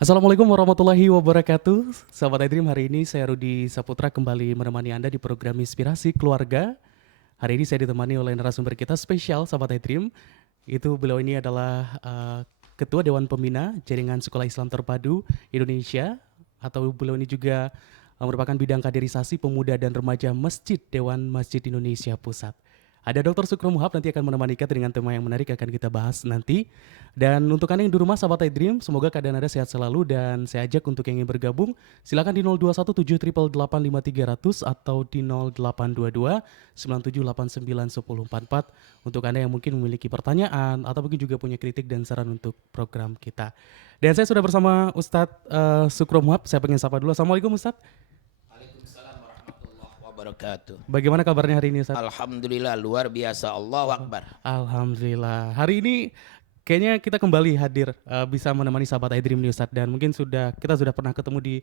Assalamualaikum warahmatullahi wabarakatuh. Sahabat iDream, hari ini saya Rudi Saputra kembali menemani Anda di program Inspirasi Keluarga. Hari ini saya ditemani oleh narasumber kita spesial, sahabat iDream. Beliau ini adalah Ketua Dewan Pembina Jaringan Sekolah Islam Terpadu Indonesia, atau beliau ini juga merupakan bidang kaderisasi pemuda dan remaja Masjid Dewan Masjid Indonesia Pusat. Ada Dr. Sukro Muhab nanti akan menemani kita dengan tema yang menarik akan kita bahas nanti. Dan untuk Anda yang di rumah sahabat iDream, semoga keadaan Anda sehat selalu dan saya ajak untuk yang ingin bergabung, silakan di 0217885300 atau di 082297891044 untuk Anda yang mungkin memiliki pertanyaan atau mungkin juga punya kritik dan saran untuk program kita. Dan saya sudah bersama Ustadz Sukro Muhab, saya pengen sapa dulu. Assalamualaikum Ustadz. Waalaikumsalam warahmatullahi wabarakatuh. Bagaimana kabarnya hari ini Ustadz? Alhamdulillah luar biasa. Allahu Akbar. Alhamdulillah. Hari ini kayaknya kita kembali hadir bisa menemani sahabat iDream nih Ustadz, dan mungkin kita sudah pernah ketemu di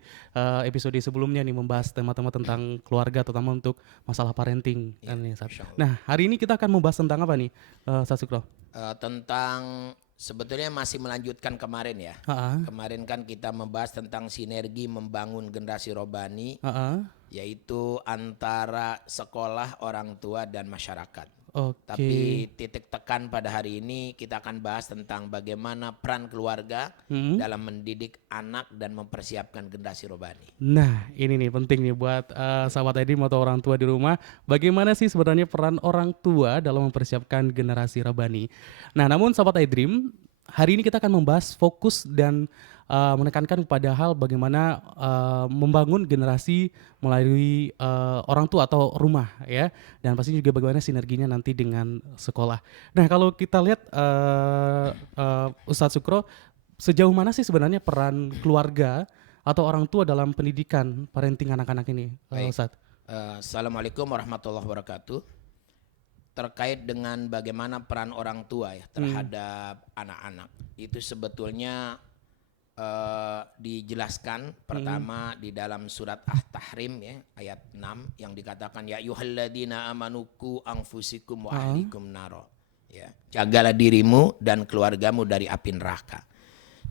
episode sebelumnya nih membahas tema-tema tentang keluarga, terutama untuk masalah parenting kan nih Ustadz. Insya Allah. Nah, hari ini kita akan membahas tentang apa nih Ustadz Sukro? Tentang sebetulnya masih melanjutkan kemarin ya. Ha-ha. Kemarin kan kita membahas tentang sinergi membangun generasi robani, Ha-ha. yaitu antara sekolah, orang tua dan masyarakat. Oke. Tapi titik tekan pada hari ini kita akan bahas tentang bagaimana peran keluarga dalam mendidik anak dan mempersiapkan generasi robani. Nah, ini nih penting nih buat sahabat iDream atau orang tua di rumah. Bagaimana sih sebenarnya peran orang tua dalam mempersiapkan generasi rabani? Nah, namun sahabat iDream, hari ini kita akan membahas fokus dan menekankan pada hal bagaimana membangun generasi melalui orang tua atau rumah ya, dan pasti juga bagaimana sinerginya nanti dengan sekolah. Nah, kalau kita lihat Ustadz Sukro, sejauh mana sih sebenarnya peran keluarga atau orang tua dalam pendidikan parenting anak-anak ini, Baik. Ustadz? Assalamualaikum warahmatullahi wabarakatuh. Terkait dengan bagaimana peran orang tua ya terhadap anak-anak, itu sebetulnya dijelaskan pertama di dalam surat At-Tahrim ya, ayat 6 yang dikatakan ya ayyuhalladzina amanuku anfusikum wa ahlikum naro. Ya, jagalah dirimu dan keluargamu dari api neraka.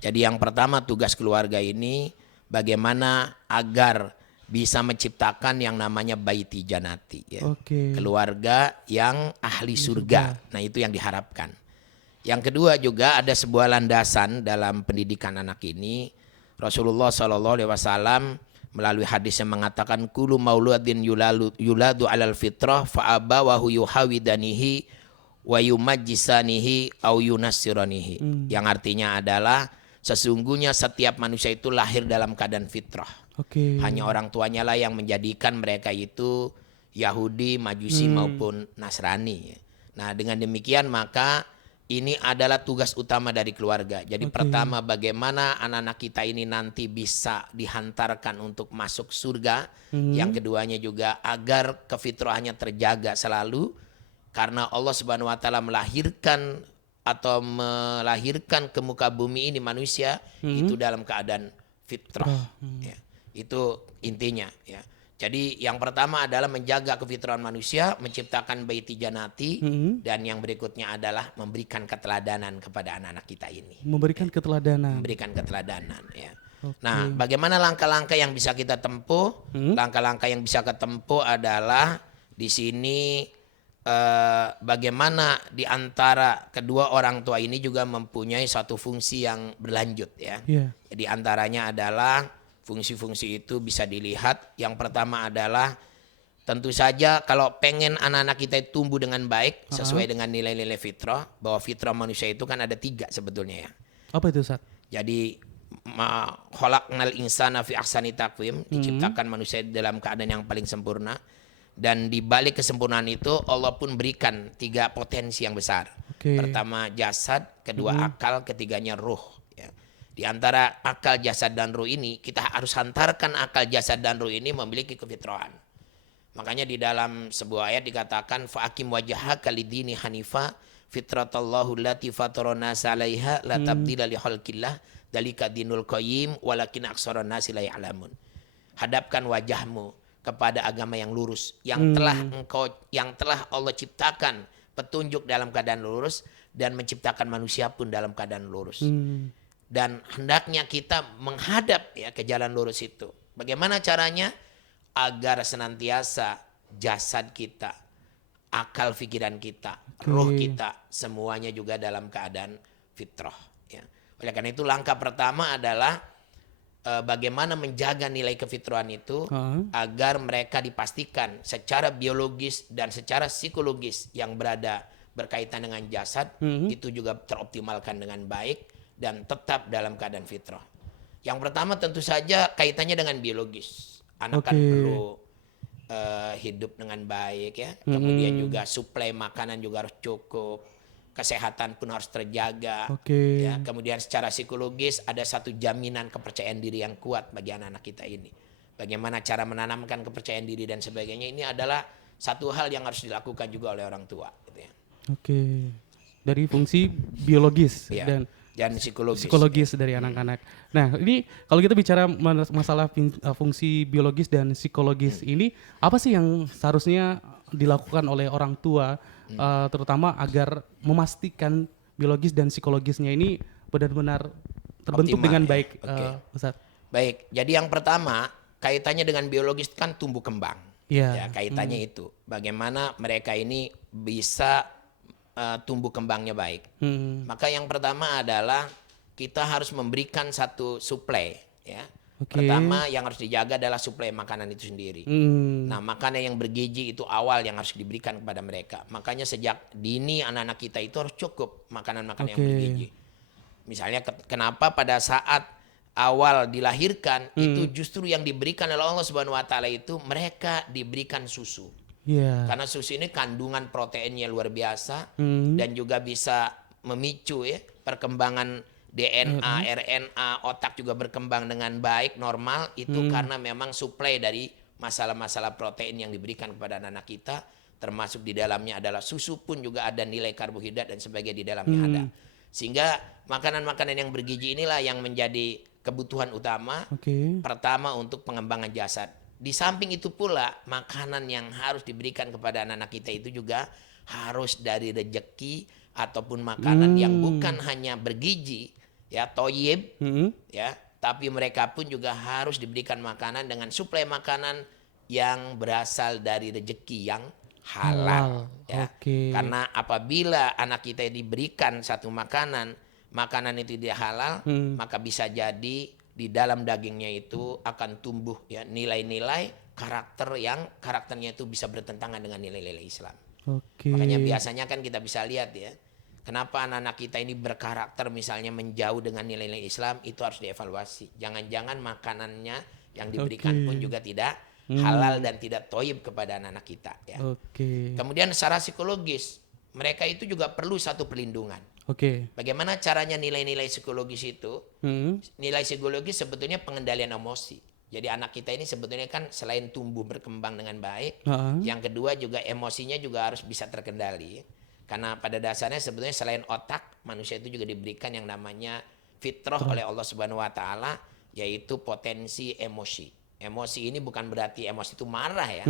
Jadi yang pertama tugas keluarga ini bagaimana agar bisa menciptakan yang namanya baiti janati ya. Oke. Keluarga yang ahli surga. Nah, itu yang diharapkan. Yang kedua juga ada sebuah landasan dalam pendidikan anak ini. Rasulullah SAW melalui hadis yang mengatakan kullu mauludin yuladu alal fitrah fa abawahu yuhawidanihi wa yumajjisanihi au yunassiranihi. Yang artinya adalah sesungguhnya setiap manusia itu lahir dalam keadaan fitrah. Oke. Hanya orang tuanya lah yang menjadikan mereka itu Yahudi, Majusi maupun Nasrani. Nah, dengan demikian maka ini adalah tugas utama dari keluarga. Jadi pertama bagaimana anak-anak kita ini nanti bisa dihantarkan untuk masuk surga. Yang keduanya juga agar kefitrahannya terjaga selalu. Karena Allah Subhanahu wa taala melahirkan ke muka bumi ini manusia itu dalam keadaan fitrah. Ya, itu intinya ya. Jadi yang pertama adalah menjaga kefitrahan manusia, menciptakan baiti janati, dan yang berikutnya adalah memberikan keteladanan kepada anak-anak kita ini. Memberikan keteladanan. Memberikan keteladanan ya. Oke. Nah, bagaimana langkah-langkah yang bisa kita tempuh? Langkah-langkah yang bisa kita tempuh adalah di sini bagaimana di antara kedua orang tua ini juga mempunyai satu fungsi yang berlanjut ya. Iya. Di antaranya adalah fungsi-fungsi itu bisa dilihat. Yang pertama adalah tentu saja kalau pengen anak-anak kita tumbuh dengan baik sesuai dengan nilai-nilai fitrah, bahwa fitrah manusia itu kan ada 3 sebetulnya ya. Apa itu Ustadz? Jadi khalaqnal insana fi ahsani taqwim, diciptakan manusia dalam keadaan yang paling sempurna, dan di balik kesempurnaan itu Allah pun berikan 3 potensi yang besar. Oke. Pertama jasad, kedua akal, ketiganya ruh. Di antara akal, jasad, dan ruh ini kita harus hantarkan akal, jasad, dan ruh ini memiliki kefitrahan. Makanya di dalam sebuah ayat dikatakan fa'akim wajhaka lidini hanifa fitratallahu allati fatarana 'alaiha la tabdila li khalqillah dzalika dinul qayyim walakin aksaran nasi la ya'lamun. Hadapkan wajahmu kepada agama yang lurus yang telah Allah ciptakan petunjuk dalam keadaan lurus dan menciptakan manusia pun dalam keadaan lurus. dan hendaknya kita menghadap ya ke jalan lurus itu. Bagaimana caranya? Agar senantiasa jasad kita, akal pikiran kita, roh kita semuanya juga dalam keadaan fitrah ya. Oleh karena itu langkah pertama adalah bagaimana menjaga nilai kefitrahan itu agar mereka dipastikan secara biologis dan secara psikologis yang berkaitan dengan jasad itu juga teroptimalkan dengan baik dan tetap dalam keadaan fitrah. Yang pertama tentu saja kaitannya dengan biologis. Anak kan perlu hidup dengan baik ya. Kemudian juga suplai makanan juga harus cukup. Kesehatan pun harus terjaga. Ya, kemudian secara psikologis ada satu jaminan kepercayaan diri yang kuat bagi anak-anak kita ini. Bagaimana cara menanamkan kepercayaan diri dan sebagainya ini adalah satu hal yang harus dilakukan juga oleh orang tua. Gitu ya. Dari fungsi biologis Ya, dan psikologis dari anak-anak. Nah, ini kalau kita bicara masalah fungsi biologis dan psikologis ini, apa sih yang seharusnya dilakukan oleh orang tua, terutama agar memastikan biologis dan psikologisnya ini benar-benar terbentuk optimal, dengan ya? baik, Ustaz? Baik, jadi yang pertama kaitannya dengan biologis kan tumbuh kembang. Ya, kaitannya itu. Bagaimana mereka ini bisa tumbuh kembangnya baik. Maka yang pertama adalah kita harus memberikan satu suplai ya. Pertama yang harus dijaga adalah suplai makanan itu sendiri. Nah, makanan yang bergizi itu awal yang harus diberikan kepada mereka. Makanya sejak dini anak-anak kita itu harus cukup makanan-makanan yang bergizi. Misalnya kenapa pada saat awal dilahirkan itu justru yang diberikan oleh Allah Subhanahu wa taala itu mereka diberikan susu. Karena susu ini kandungan proteinnya luar biasa dan juga bisa memicu ya perkembangan DNA, RNA, otak juga berkembang dengan baik, normal itu karena memang suplai dari masalah-masalah protein yang diberikan kepada anak kita, termasuk di dalamnya adalah susu pun juga ada nilai karbohidrat dan sebagainya di dalamnya ada. Sehingga makanan-makanan yang bergizi inilah yang menjadi kebutuhan utama pertama untuk pengembangan jasad. Di samping itu pula makanan yang harus diberikan kepada anak-anak kita itu juga harus dari rejeki ataupun makanan yang bukan hanya bergizi ya toyib ya, tapi mereka pun juga harus diberikan makanan dengan suplai makanan yang berasal dari rejeki yang halal ya. Karena apabila anak kita diberikan satu makanan itu tidak halal, maka bisa jadi di dalam dagingnya itu akan tumbuh ya nilai-nilai karakternya itu bisa bertentangan dengan nilai-nilai Islam. Makanya biasanya kan kita bisa lihat ya, kenapa anak-anak kita ini berkarakter misalnya menjauh dengan nilai-nilai Islam, itu harus dievaluasi. Jangan-jangan makanannya yang diberikan pun juga tidak halal dan tidak toyib kepada anak-anak kita ya. Kemudian secara psikologis mereka itu juga perlu satu perlindungan. Bagaimana caranya nilai-nilai psikologis itu? Nilai psikologis sebetulnya pengendalian emosi. Jadi anak kita ini sebetulnya kan selain tumbuh berkembang dengan baik, yang kedua juga emosinya juga harus bisa terkendali. Karena pada dasarnya sebetulnya selain otak, manusia itu juga diberikan yang namanya fitrah oleh Allah Subhanahu wa taala, yaitu potensi emosi. Emosi ini bukan berarti emosi itu marah ya,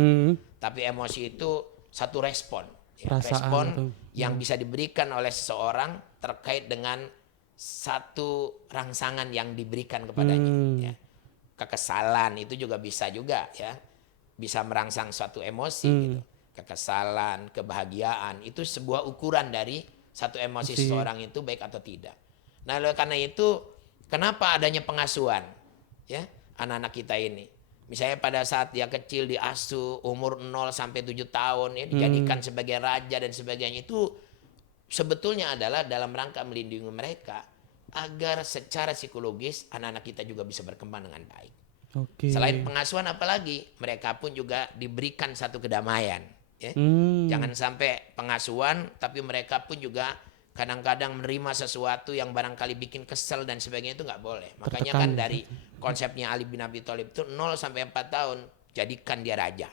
tapi emosi itu satu respon. Ya, respon yang bisa diberikan oleh seseorang terkait dengan satu rangsangan yang diberikan kepadanya ya. Kekesalan itu juga bisa juga ya, bisa merangsang suatu emosi gitu. Kekesalan, kebahagiaan itu sebuah ukuran dari satu emosi seseorang itu baik atau tidak. Nah, oleh karena itu kenapa adanya pengasuhan ya anak-anak kita ini. Misalnya pada saat dia kecil diasuh umur 0 sampai 7 tahun ya dijadikan sebagai raja dan sebagainya, itu sebetulnya adalah dalam rangka melindungi mereka agar secara psikologis anak-anak kita juga bisa berkembang dengan baik. Selain pengasuhan apalagi mereka pun juga diberikan satu kedamaian ya. Jangan sampai pengasuhan tapi mereka pun juga kadang-kadang menerima sesuatu yang barangkali bikin kesel dan sebagainya, itu nggak boleh. Makanya kan dari konsepnya Ali bin Abi Thalib itu 0 sampai 4 tahun jadikan dia raja.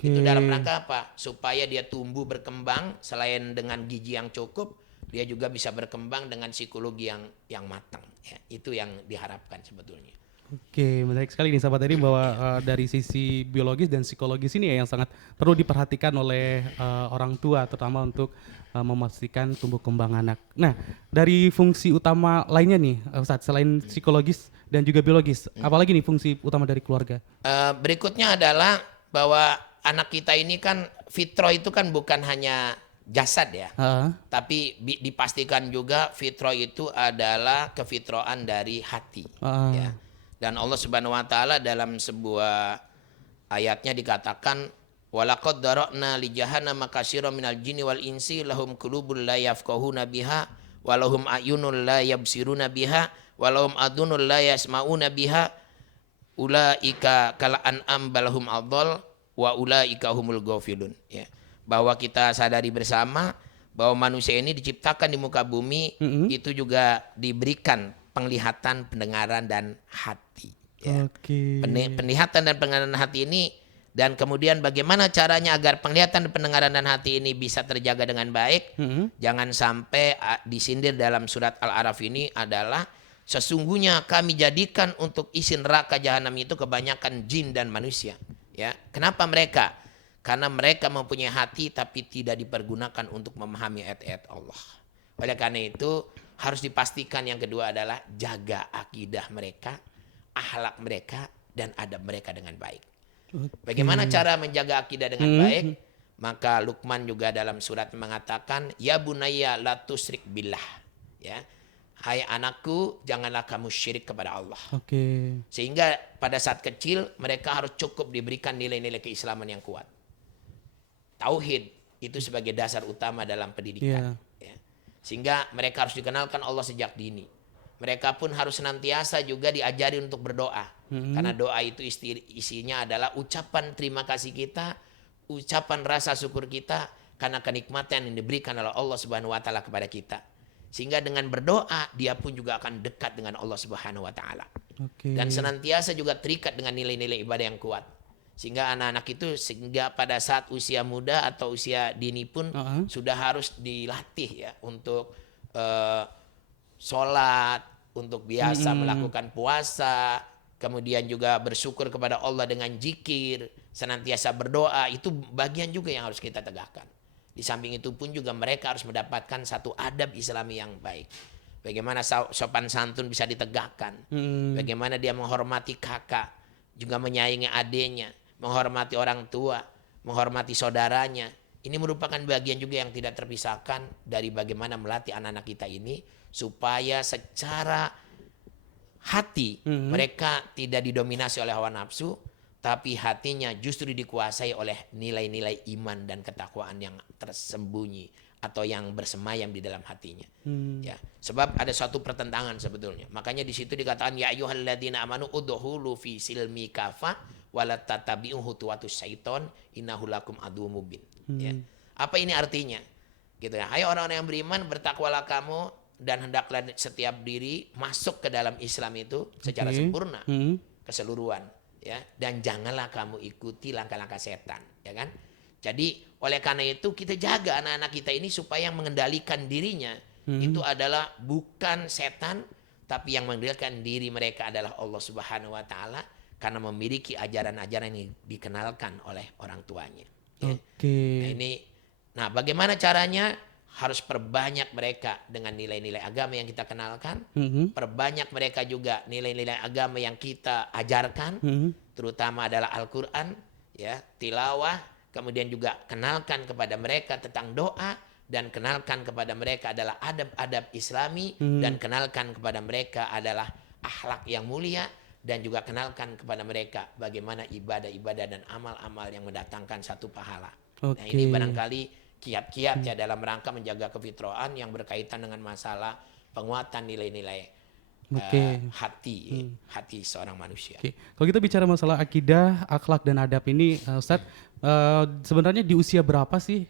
Itu dalam rangka apa? Supaya dia tumbuh berkembang selain dengan gizi yang cukup, dia juga bisa berkembang dengan psikologi yang matang. Ya, itu yang diharapkan sebetulnya. Oke, menarik sekali nih sahabat tadi bahwa dari sisi biologis dan psikologis ini ya yang sangat perlu diperhatikan oleh orang tua terutama untuk memastikan tumbuh kembang anak. Nah, dari fungsi utama lainnya nih, Ustadz, selain psikologis dan juga biologis, apalagi nih fungsi utama dari keluarga? Berikutnya adalah bahwa anak kita ini kan fitrah itu kan bukan hanya jasad ya, Heeh, tapi dipastikan juga fitrah itu adalah kefitraan dari hati heeh, ya. Dan Allah Subhanahu wa taala dalam sebuah ayatnya dikatakan walaqad dara'na li jahannama katsiran minal jinni wal insi lahum qulubun la yafqahuna biha walahum ayunun la yabsiruna biha walahum adunun la yasmauna biha ulaika kal an'am balhum adall wa ulaika humul ghafilun ya. Bahwa kita sadari bersama bahwa manusia ini diciptakan di muka bumi mhm. itu juga diberikan penglihatan, pendengaran dan hati ya. Oke. Penglihatan dan pendengaran hati ini dan kemudian bagaimana caranya agar penglihatan, pendengaran dan hati ini bisa terjaga dengan baik. Mhm. Jangan sampai disindir dalam surat Al-A'raf ini adalah sesungguhnya kami jadikan untuk isi neraka jahanam itu kebanyakan jin dan manusia. Ya, kenapa mereka? Karena mereka mempunyai hati tapi tidak dipergunakan untuk memahami ayat-ayat Allah. Oleh karena itu harus dipastikan yang kedua adalah jaga akidah mereka, akhlak mereka dan adab mereka dengan baik. Bagaimana cara menjaga akidah dengan baik? Maka Luqman juga dalam surat mengatakan, ya bunayya la tusyrik billah. Ya. Hai anakku, janganlah kamu syirik kepada Allah. Oke. Sehingga pada saat kecil mereka harus cukup diberikan nilai-nilai keislaman yang kuat. Tauhid itu sebagai dasar utama dalam pendidikan. Ya. Sehingga mereka harus dikenalkan Allah sejak dini. Mereka pun harus senantiasa juga diajari untuk berdoa. Karena doa itu isinya adalah ucapan terima kasih kita, ucapan rasa syukur kita karena kenikmatan yang diberikan oleh Allah Subhanahu wa taala kepada kita. Sehingga dengan berdoa dia pun juga akan dekat dengan Allah Subhanahu wa taala. Oke. Dan senantiasa juga terikat dengan nilai-nilai ibadah yang kuat. Sehingga anak-anak itu sehingga pada saat usia muda atau usia dini pun sudah harus dilatih ya untuk sholat, untuk biasa melakukan puasa, kemudian juga bersyukur kepada Allah dengan zikir, senantiasa berdoa, itu bagian juga yang harus kita tegakkan. Di samping itu pun juga mereka harus mendapatkan satu adab Islami yang baik. Bagaimana sopan santun bisa ditegakkan, bagaimana dia menghormati kakak, juga menyayangi adiknya, menghormati orang tua, menghormati saudaranya. Ini merupakan bagian juga yang tidak terpisahkan dari bagaimana melatih anak-anak kita ini supaya secara hati mereka tidak didominasi oleh hawa nafsu, tapi hatinya justru dikuasai oleh nilai-nilai iman dan ketakwaan yang tersembunyi atau yang bersemayam di dalam hatinya. Ya, sebab ada suatu pertentangan sebetulnya. Makanya di situ dikatakan ya ayyuhalladzina amanu udkhulu fi silmi kafah wala tatabi'u khutuwatus syaiton innahu lakum aduwwum mubin. Ya. Apa ini artinya? Gitu ya. Hai orang-orang yang beriman, bertakwalah kamu dan hendaklah setiap diri masuk ke dalam Islam itu secara sempurna, keseluruhan, ya. Dan janganlah kamu ikuti langkah-langkah setan, ya kan? Jadi oleh karena itu kita jaga anak-anak kita ini supaya yang mengendalikan dirinya itu adalah bukan setan, tapi yang mengendalikan diri mereka adalah Allah Subhanahu wa taala karena memiliki ajaran-ajaran yang dikenalkan oleh orang tuanya. Ya. Oke. Nah, bagaimana caranya? Harus perbanyak mereka dengan nilai-nilai agama yang kita kenalkan, perbanyak mereka juga nilai-nilai agama yang kita ajarkan, terutama adalah Al-Quran, ya, tilawah, kemudian juga kenalkan kepada mereka tentang doa, dan kenalkan kepada mereka adalah adab-adab Islami, dan kenalkan kepada mereka adalah akhlak yang mulia, dan juga kenalkan kepada mereka bagaimana ibadah-ibadah dan amal-amal yang mendatangkan satu pahala. Nah, ini barangkali kiat-kiat ya dalam rangka menjaga kefitraan yang berkaitan dengan masalah penguatan nilai-nilai hati seorang manusia. Oke. Kalau kita bicara masalah akidah, akhlak dan adab ini, Ustadz, sebenarnya di usia berapa sih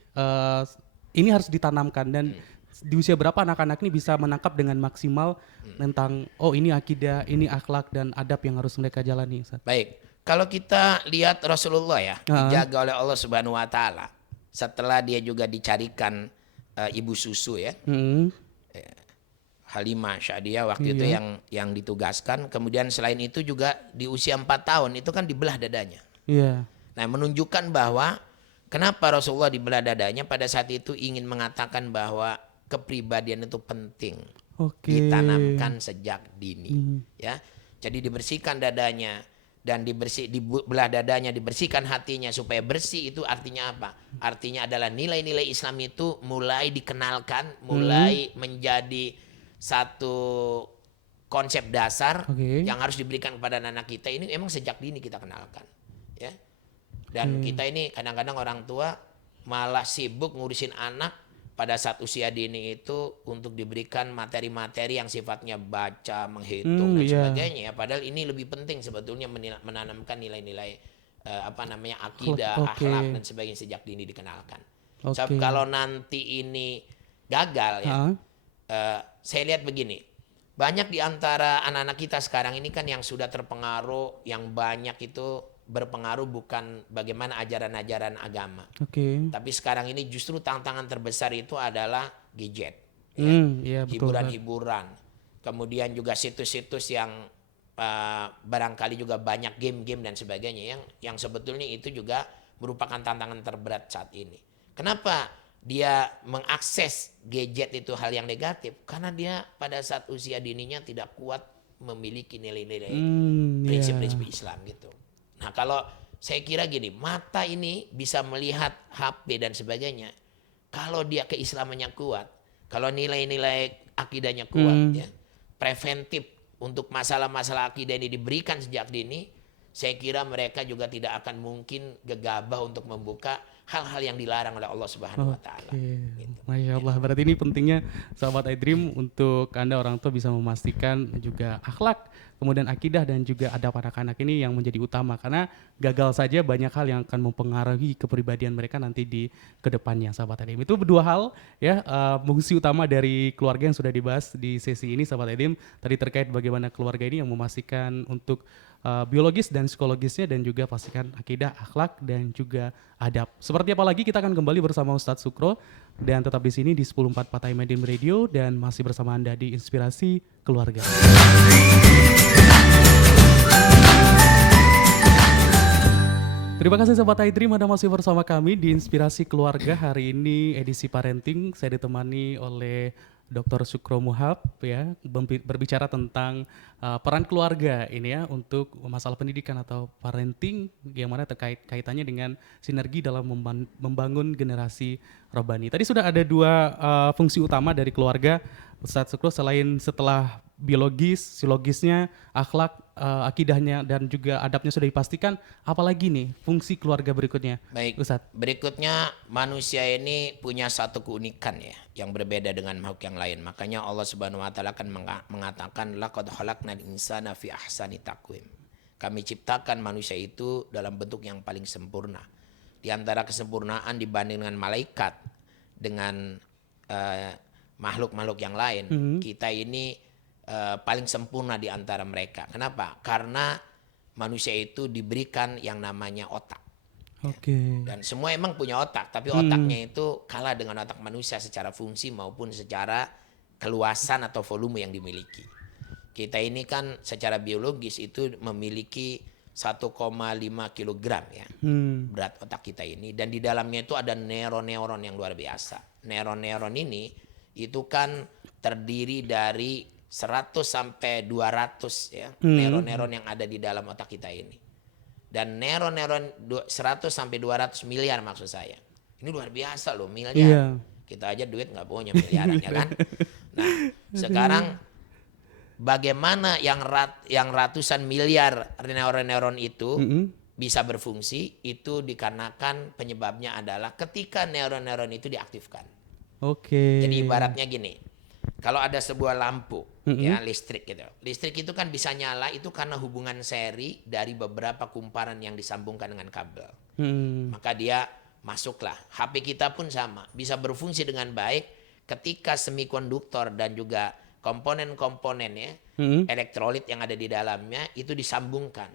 ini harus ditanamkan dan di usia berapa anak-anak ini bisa menangkap dengan maksimal tentang ini akidah, ini akhlak dan adab yang harus mereka jalani, Ustadz? Baik, kalau kita lihat Rasulullah ya dijaga oleh Allah Subhanahu Wa Taala. Setelah dia juga dicarikan ibu susu ya, Halimah Sa'diyah waktu itu Iya. yang ditugaskan. Kemudian selain itu juga di usia 4 tahun itu kan dibelah dadanya. Iya. Nah, menunjukkan bahwa kenapa Rasulullah dibelah dadanya pada saat itu ingin mengatakan bahwa kepribadian itu penting Oke. ditanamkan sejak dini, Hmm. ya. Jadi dibersihkan dadanya dan dibelah dadanya, dibersihkan hatinya supaya bersih. Itu artinya apa? Artinya adalah nilai-nilai Islam itu mulai dikenalkan, mulai menjadi satu konsep dasar Oke. yang harus diberikan kepada anak kita. Ini emang sejak dini kita kenalkan, ya. Dan kita ini kadang-kadang orang tua malah sibuk ngurusin anak pada saat usia dini itu untuk diberikan materi-materi yang sifatnya baca, menghitung dan Iya. sebagainya, ya. Padahal ini lebih penting sebetulnya menanamkan nilai-nilai akidah, Oke. akhlak dan sebagainya sejak dini dikenalkan. Sebab Oke. kalau nanti ini gagal, ya, Ah, saya lihat begini. Banyak di antara anak-anak kita sekarang ini kan yang sudah terpengaruh, yang banyak itu berpengaruh bukan bagaimana ajaran-ajaran agama. oke. Tapi sekarang ini justru tantangan terbesar itu yang gadget, ya. Iya betul, Ustaz. Hiburan-hiburan. Kemudian juga situs-situs yang barangkali juga banyak game-game dan sebagainya yang sebetulnya itu juga merupakan tantangan terberat saat ini. Kenapa dia mengakses gadget itu hal yang negatif? Karena dia pada saat usia dininya tidak kuat memiliki nilai-nilai Iya. prinsip-prinsip Islam gitu. Nah, kalau saya kira gini, mata ini bisa melihat HP dan sebagainya. Kalau dia keislamannya kuat, kalau nilai-nilai akidahnya kuat, ya, preventif untuk masalah-masalah akidah ini diberikan sejak dini, saya kira mereka juga tidak akan mungkin gegabah untuk membuka hal-hal yang dilarang oleh Allah Subhanahu wa taala. Oke, Gitu. Masya Allah. Berarti ini pentingnya sahabat iDream untuk Anda orang tua bisa memastikan juga akhlak, kemudian akidah dan juga adab anak-anak ini yang menjadi utama. Karena gagal saja banyak hal yang akan mempengaruhi kepribadian mereka nanti di kedepannya sahabat iDream. Itu dua hal ya, fungsi utama dari keluarga yang sudah dibahas di sesi ini sahabat iDream. Tadi terkait bagaimana keluarga ini yang memastikan untuk biologis dan psikologisnya dan juga pastikan akidah, akhlak dan juga adab. Seperti apa lagi kita akan kembali bersama Ustadz Sukro dan tetap di sini di 104 Patai Medin Radio dan masih bersama Anda di Inspirasi Keluarga. Terima kasih sahabat iDream, Anda masih bersama kami di Inspirasi Keluarga. Hari ini edisi parenting, saya ditemani oleh Dr. Sukro Muhab ya, berbicara tentang peran keluarga ini ya untuk masalah pendidikan atau parenting yang mana terkait kaitannya dengan sinergi dalam membangun generasi robbani. Tadi sudah ada dua fungsi utama dari keluarga Ustadz Sukro, selain setelah biologis, psikologisnya, akhlak, akidahnya dan juga adabnya sudah dipastikan, apalagi nih fungsi keluarga berikutnya? Baik, Ustadz. berikutnya manusia ini punya satu keunikan ya, yang berbeda dengan makhluk yang lain. Makanya Allah Subhanahu wa taala akan mengatakan laqad khalaqnal insana fi ahsani taqwim. Kami ciptakan manusia itu dalam bentuk yang paling sempurna. Di antara kesempurnaan dibanding dengan malaikat, dengan makhluk-makhluk yang lain, kita ini paling sempurna di antara mereka. Kenapa? Karena manusia itu diberikan yang namanya otak. Oke. Dan semua emang punya otak, tapi otaknya itu kalah dengan otak manusia secara fungsi maupun secara keluasan atau volume yang dimiliki. Kita ini kan secara biologis itu memiliki 1,5 kilogram ya berat otak kita ini, dan di dalamnya itu ada neuron-neuron yang luar biasa. Neuron-neuron ini itu kan terdiri dari 100 sampai 200 ya neuron-neuron yang ada di dalam otak kita ini. Dan neuron-neuron 100 sampai 200 miliar maksud saya. Ini luar biasa loh, miliar. Iya. Kita aja duit nggak punya miliaran ya kan. Nah, sekarang bagaimana yang ratusan miliar neuron-neuron itu bisa berfungsi, itu dikarenakan penyebabnya adalah ketika neuron-neuron itu diaktifkan. Oke. Jadi ibaratnya gini, kalau ada sebuah lampu ya listrik gitu. Listrik itu kan bisa nyala itu karena hubungan seri dari beberapa kumparan yang disambungkan dengan kabel. Maka dia masuklah. HP kita pun sama, bisa berfungsi dengan baik ketika semikonduktor dan juga komponen-komponen ya, elektrolit yang ada di dalamnya itu disambungkan.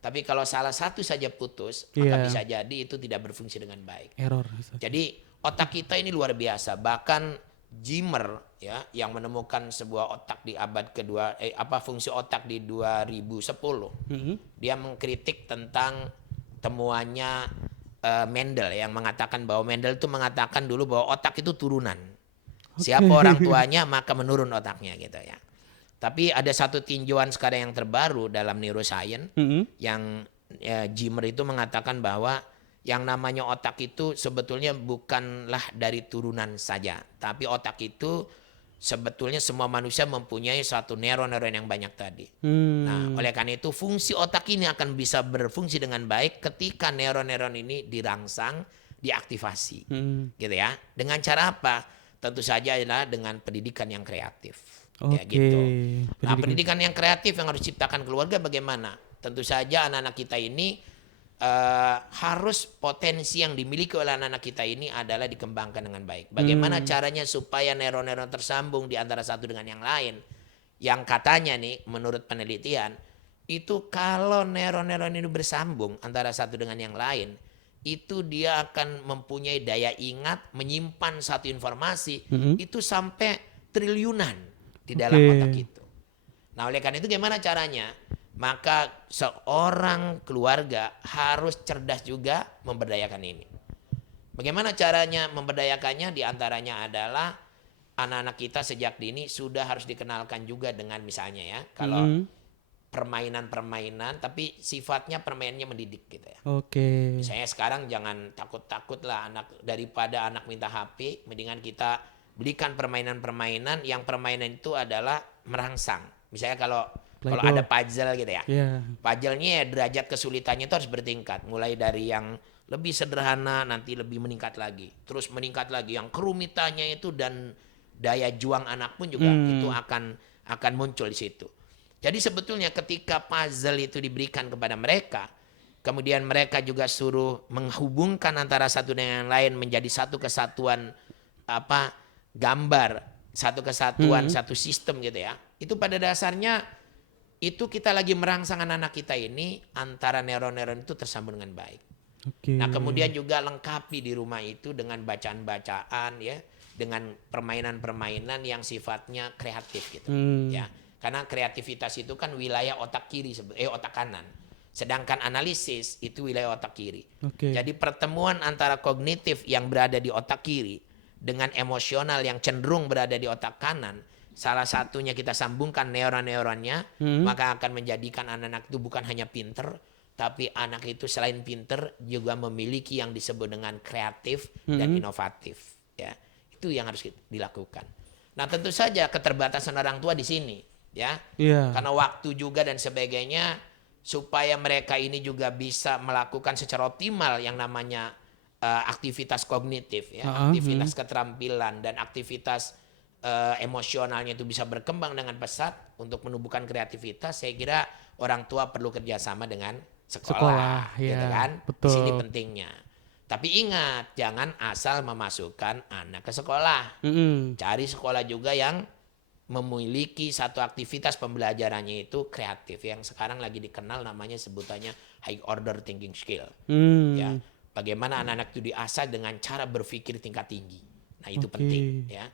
Tapi kalau salah satu saja putus, maka bisa jadi itu tidak berfungsi dengan baik. Error. Jadi otak kita ini luar biasa. Bahkan Jimmer ya yang menemukan sebuah otak di abad kedua fungsi otak di 2010. Dia mengkritik tentang temuannya Mendel yang mengatakan bahwa Mendel itu mengatakan dulu bahwa otak itu turunan. Siapa Oke. orang tuanya maka menurun otaknya gitu ya. Tapi ada satu tinjauan sekarang yang terbaru dalam neuroscience yang Jimmer itu mengatakan bahwa yang namanya otak itu sebetulnya bukanlah dari turunan saja, tapi otak itu sebetulnya semua manusia mempunyai satu neuron-neuron yang banyak tadi. Nah, oleh karena itu fungsi otak ini akan bisa berfungsi dengan baik ketika neuron-neuron ini dirangsang, diaktifasi. Gitu ya. Dengan cara apa? Tentu saja adalah dengan pendidikan yang kreatif. Ya Oke, gitu. Nah, pendidikan. pendidikan yang kreatif yang harus diciptakan keluarga bagaimana? Tentu saja anak-anak kita ini harus potensi yang dimiliki oleh anak-anak kita ini adalah dikembangkan dengan baik. Bagaimana caranya supaya neuron-neuron tersambung di antara satu dengan yang lain? Yang katanya nih menurut penelitian itu kalau neuron-neuron ini bersambung antara satu dengan yang lain, itu dia akan mempunyai daya ingat, menyimpan satu informasi itu sampai triliunan di dalam otak Oke. itu. Nah, oleh karena itu gimana caranya? Maka seorang keluarga harus cerdas juga memberdayakan ini. Bagaimana caranya memberdayakannya? Di antaranya adalah anak-anak kita sejak dini sudah harus dikenalkan juga dengan misalnya ya, kalau permainan-permainan tapi sifatnya permainannya mendidik gitu ya. Oke. Misalnya sekarang jangan takut-takut lah daripada anak minta HP, mendingan kita belikan permainan-permainan yang permainan itu adalah merangsang. Misalnya kalau ada Play-Doh. puzzle gitu ya. Ya. Puzzle-nya ya derajat kesulitannya itu harus bertingkat. Mulai dari yang lebih sederhana nanti lebih meningkat lagi. Terus meningkat lagi yang kerumitannya itu dan daya juang anak pun juga itu akan muncul di situ. Jadi sebetulnya ketika puzzle itu diberikan kepada mereka, kemudian mereka juga suruh menghubungkan antara satu dengan yang lain menjadi satu kesatuan gambar, satu kesatuan, satu sistem gitu ya. Itu pada dasarnya itu kita lagi merangsang anak-anak kita ini antara neuron-neuron itu tersambung dengan baik. Oke. Nah, kemudian juga lengkapi di rumah itu dengan bacaan-bacaan ya, dengan permainan-permainan yang sifatnya kreatif gitu. Ya. Karena kreativitas itu kan wilayah otak kiri otak kanan. Sedangkan analisis itu wilayah otak kiri. Oke. Jadi pertemuan antara kognitif yang berada di otak kiri dengan emosional yang cenderung berada di otak kanan, salah satunya kita sambungkan neuron-neuronnya, maka akan menjadikan anak-anak itu bukan hanya pinter, tapi anak itu selain pinter juga memiliki yang disebut dengan kreatif dan inovatif. Ya, itu yang harus dilakukan. Nah, tentu saja keterbatasan orang tua di sini, ya, Iya. karena waktu juga dan sebagainya, supaya mereka ini juga bisa melakukan secara optimal yang namanya aktivitas kognitif, ya, aktivitas keterampilan dan aktivitas emosionalnya itu bisa berkembang dengan pesat untuk menumbuhkan kreativitas. Saya kira orang tua perlu kerjasama dengan sekolah, gitu ya. kan? Di Betul. sini pentingnya. Tapi ingat, jangan asal memasukkan anak ke sekolah. Cari sekolah juga yang memiliki satu aktivitas pembelajarannya itu kreatif, yang sekarang lagi dikenal namanya sebutannya high order thinking skill. Ya, bagaimana anak-anak itu diasah dengan cara berpikir tingkat tinggi. Nah, itu penting ya.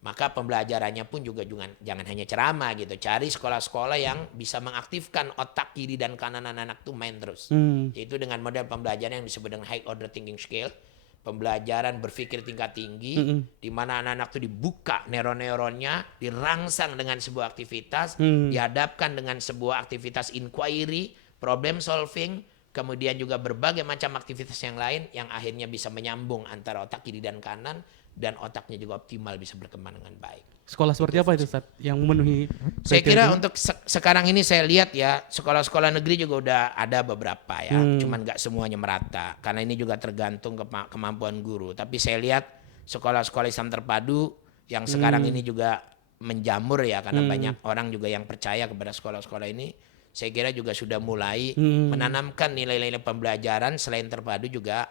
Maka pembelajarannya pun juga jangan hanya ceramah gitu. Cari sekolah-sekolah yang bisa mengaktifkan otak kiri dan kanan anak-anak itu main terus. Yaitu dengan model pembelajaran yang disebut dengan high order thinking skill. Pembelajaran berpikir tingkat tinggi, di mana anak-anak itu dibuka neuron-neuronnya, dirangsang dengan sebuah aktivitas, dihadapkan dengan sebuah aktivitas inquiry, problem solving, kemudian juga berbagai macam aktivitas yang lain yang akhirnya bisa menyambung antara otak kiri dan kanan, dan otaknya juga optimal bisa berkembang dengan baik. Sekolah seperti apa itu, Ustaz, yang memenuhi Saya kriteria? kira untuk sekarang ini saya lihat ya, sekolah-sekolah negeri juga udah ada beberapa ya, cuman nggak semuanya merata karena ini juga tergantung kemampuan guru. Tapi saya lihat sekolah-sekolah Islam terpadu yang sekarang ini juga menjamur ya, karena banyak orang juga yang percaya kepada sekolah-sekolah ini. Saya kira juga sudah mulai menanamkan nilai-nilai pembelajaran selain terpadu juga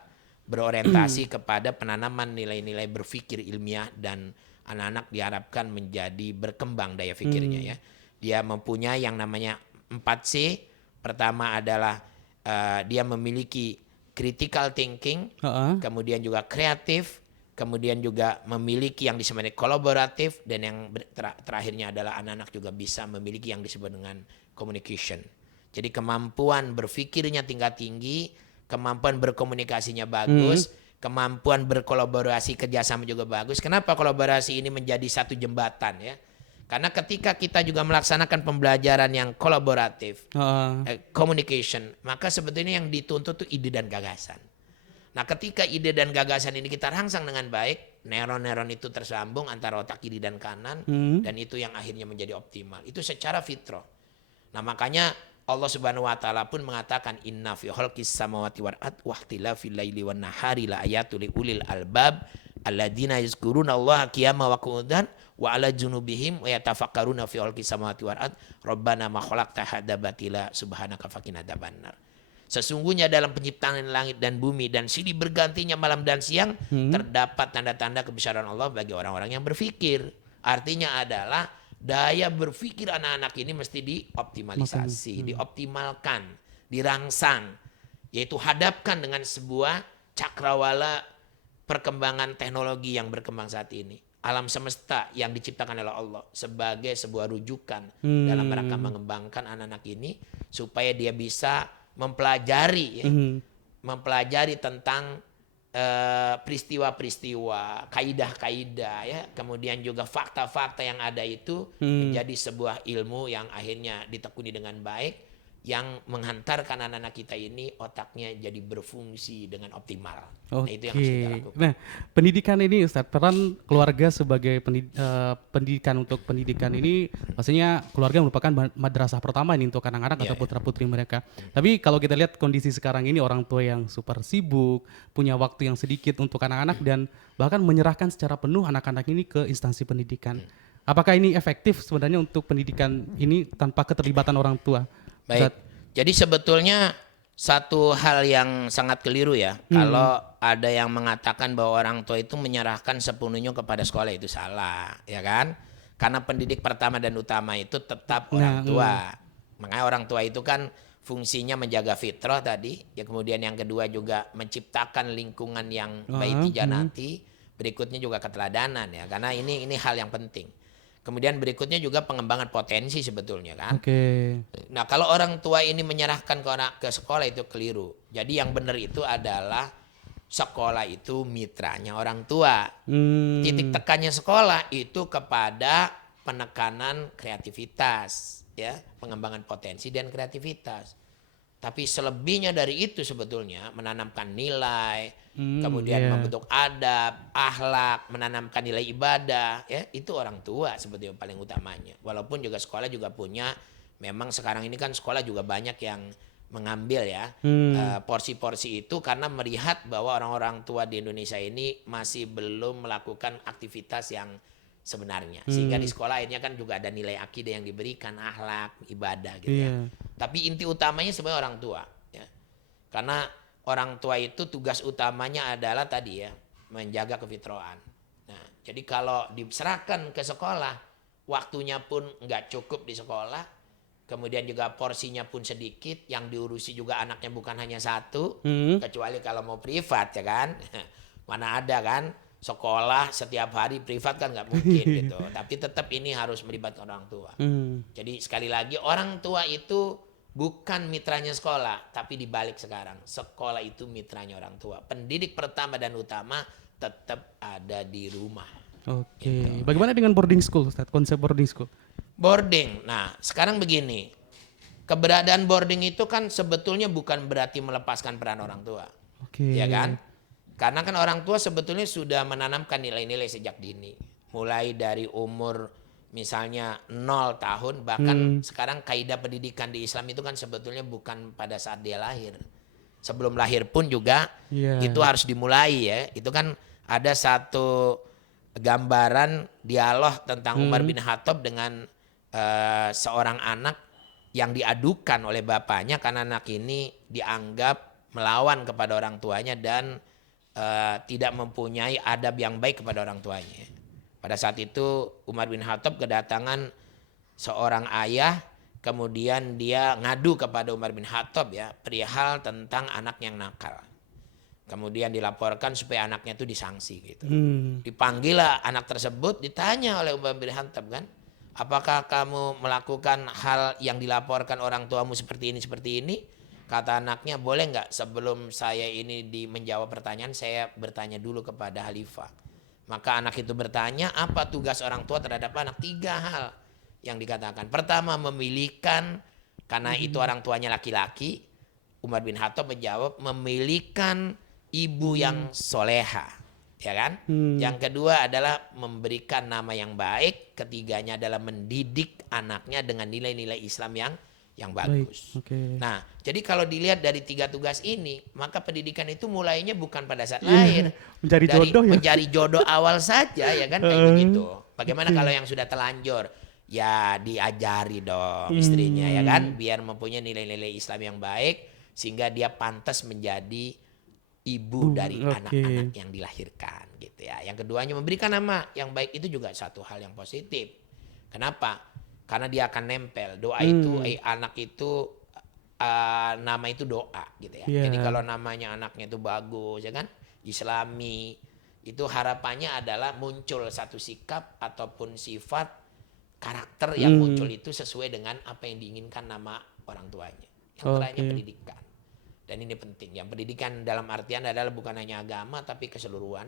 berorientasi kepada penanaman nilai-nilai berpikir ilmiah, dan anak-anak diharapkan menjadi berkembang daya pikirnya ya. Dia mempunyai yang namanya 4C. Pertama adalah dia memiliki critical thinking, kemudian juga kreatif, kemudian juga memiliki yang disebut kolaboratif, dan yang terakhirnya adalah anak-anak juga bisa memiliki yang disebut dengan communication. Jadi kemampuan berpikirnya tingkat tinggi, kemampuan berkomunikasinya bagus, kemampuan berkolaborasi kerjasama juga bagus. Kenapa kolaborasi ini menjadi satu jembatan ya? Karena ketika kita juga melaksanakan pembelajaran yang kolaboratif, communication, maka sebetulnya yang dituntut itu ide dan gagasan. Nah ketika ide dan gagasan ini kita rangsang dengan baik, neuron-neuron itu tersambung antara otak kiri dan kanan, dan itu yang akhirnya menjadi optimal. Itu secara fitrah. Nah makanya Allah Subhanahu wa taala pun mengatakan inna fi khalqis samawati wal ardi wa ikhtilafil laili wan nahari la ayatul ulil albab alladzina yazkurunallaha qiyaman wa qu'udan wa ala junubihim wa yatafakkaruna fi khalqis samawati wal ardi rabbana ma khalaqta hadza batila subhanaka faqina adzabannar. Sesungguhnya dalam penciptaan langit dan bumi dan silih bergantinya malam dan siang terdapat tanda-tanda kebesaran Allah bagi orang-orang yang berfikir. Artinya adalah daya berpikir anak-anak ini mesti dioptimalisasi, dioptimalkan, dirangsang. Yaitu hadapkan dengan sebuah cakrawala perkembangan teknologi yang berkembang saat ini. Alam semesta yang diciptakan oleh Allah sebagai sebuah rujukan dalam rangka mengembangkan anak-anak ini supaya dia bisa mempelajari mempelajari tentang peristiwa-peristiwa, kaidah-kaidah ya, kemudian juga fakta-fakta yang ada itu menjadi sebuah ilmu yang akhirnya ditekuni dengan baik, yang menghantarkan anak-anak kita ini otaknya jadi berfungsi dengan optimal. Nah, itu yang harus kita lakukan. Nah, pendidikan ini Ustaz, peran keluarga sebagai pendidikan untuk pendidikan ini, maksudnya keluarga merupakan madrasah pertama ini untuk anak-anak atau putra-putri mereka. Tapi kalau kita lihat kondisi sekarang ini, orang tua yang super sibuk, punya waktu yang sedikit untuk anak-anak dan bahkan menyerahkan secara penuh anak-anak ini ke instansi pendidikan. Apakah ini efektif sebenarnya untuk pendidikan ini tanpa keterlibatan orang tua? Baik, jadi sebetulnya satu hal yang sangat keliru ya, kalau ada yang mengatakan bahwa orang tua itu menyerahkan sepenuhnya kepada sekolah, itu salah, ya kan? Karena pendidik pertama dan utama itu tetap orang tua. Makanya orang tua itu kan fungsinya menjaga fitrah tadi, ya, kemudian yang kedua juga menciptakan lingkungan yang baiti janati, berikutnya juga keteladanan ya, karena ini hal yang penting. Kemudian berikutnya juga pengembangan potensi sebetulnya kan. Nah kalau orang tua ini menyerahkan ke sekolah itu keliru. Jadi yang benar itu adalah sekolah itu mitranya orang tua. Titik tekannya sekolah itu kepada penekanan kreativitas, ya, pengembangan potensi dan kreativitas. Tapi selebihnya dari itu sebetulnya menanamkan nilai, kemudian membentuk adab, akhlak, menanamkan nilai ibadah, ya itu orang tua sebetulnya paling utamanya. Walaupun juga sekolah juga punya, memang sekarang ini kan sekolah juga banyak yang mengambil ya porsi-porsi itu karena melihat bahwa orang-orang tua di Indonesia ini masih belum melakukan aktivitas yang sebenarnya, sehingga di sekolah akhirnya kan juga ada nilai akidah yang diberikan, akhlak, ibadah gitu ya. Tapi inti utamanya sebenarnya orang tua ya. Karena orang tua itu tugas utamanya adalah tadi ya, menjaga kefitraan. Nah, jadi kalau diserahkan ke sekolah, waktunya pun nggak cukup di sekolah, kemudian juga porsinya pun sedikit, yang diurusi juga anaknya bukan hanya satu, kecuali kalau mau privat ya kan. Mana ada kan sekolah setiap hari privat kan nggak mungkin gitu. Tapi tetap ini harus melibatkan orang tua. Jadi sekali lagi orang tua itu bukan mitranya sekolah, tapi dibalik sekarang sekolah itu mitranya orang tua. Pendidik pertama dan utama tetap ada di rumah. Gitu. Bagaimana dengan boarding school, Ustaz? Konsep boarding school? Boarding. Nah sekarang begini, keberadaan boarding itu kan sebetulnya bukan berarti melepaskan peran orang tua, ya kan? Karena kan orang tua sebetulnya sudah menanamkan nilai-nilai sejak dini. Mulai dari umur misalnya 0 tahun, bahkan sekarang kaidah pendidikan di Islam itu kan sebetulnya bukan pada saat dia lahir. Sebelum lahir pun juga itu harus dimulai ya. Itu kan ada satu gambaran dialog tentang Umar bin Khattab dengan seorang anak yang diadukan oleh bapaknya karena anak ini dianggap melawan kepada orang tuanya dan tidak mempunyai adab yang baik kepada orang tuanya. Pada saat itu Umar bin Khattab kedatangan seorang ayah, kemudian dia ngadu kepada Umar bin Khattab ya perihal tentang anak yang nakal. Kemudian dilaporkan supaya anaknya itu disanksi gitu. Hmm. Dipanggil lah anak tersebut, ditanya oleh Umar bin Khattab kan, apakah kamu melakukan hal yang dilaporkan orang tuamu seperti ini? Kata anaknya, boleh nggak sebelum saya ini menjawab pertanyaan, saya bertanya dulu kepada Khalifah. Maka anak itu bertanya, apa tugas orang tua terhadap anak? 3 hal yang dikatakan. Pertama, memilihkan, karena itu orang tuanya laki-laki. Umar bin Khattab menjawab, memilihkan ibu yang soleha, ya kan? Yang kedua adalah memberikan nama yang baik. Ketiganya adalah mendidik anaknya dengan nilai-nilai Islam yang Baik. bagus. Oke. Nah, jadi kalau dilihat dari 3 tugas ini, maka pendidikan itu mulainya bukan pada saat Iya, lahir, mencari dari jodoh ya. mencari jodoh awal saja, ya kan, kayak begitu. Bagaimana kalau yang sudah telanjur? Ya diajari dong istrinya, ya kan, biar mempunyai nilai-nilai Islam yang baik sehingga dia pantas menjadi ibu dari Oke. anak-anak yang dilahirkan gitu ya. Yang keduanya memberikan nama yang baik, itu juga satu hal yang positif. Kenapa? Karena dia akan nempel. Doa itu anak itu nama itu doa gitu ya. Iya. Jadi kalau namanya anaknya itu bagus ya kan, Islami, itu harapannya adalah muncul satu sikap ataupun sifat karakter yang muncul itu sesuai dengan apa yang diinginkan nama orang tuanya. Yang terakhirnya Oke. pendidikan. Dan ini penting. Yang pendidikan dalam artian adalah bukan hanya agama tapi keseluruhan.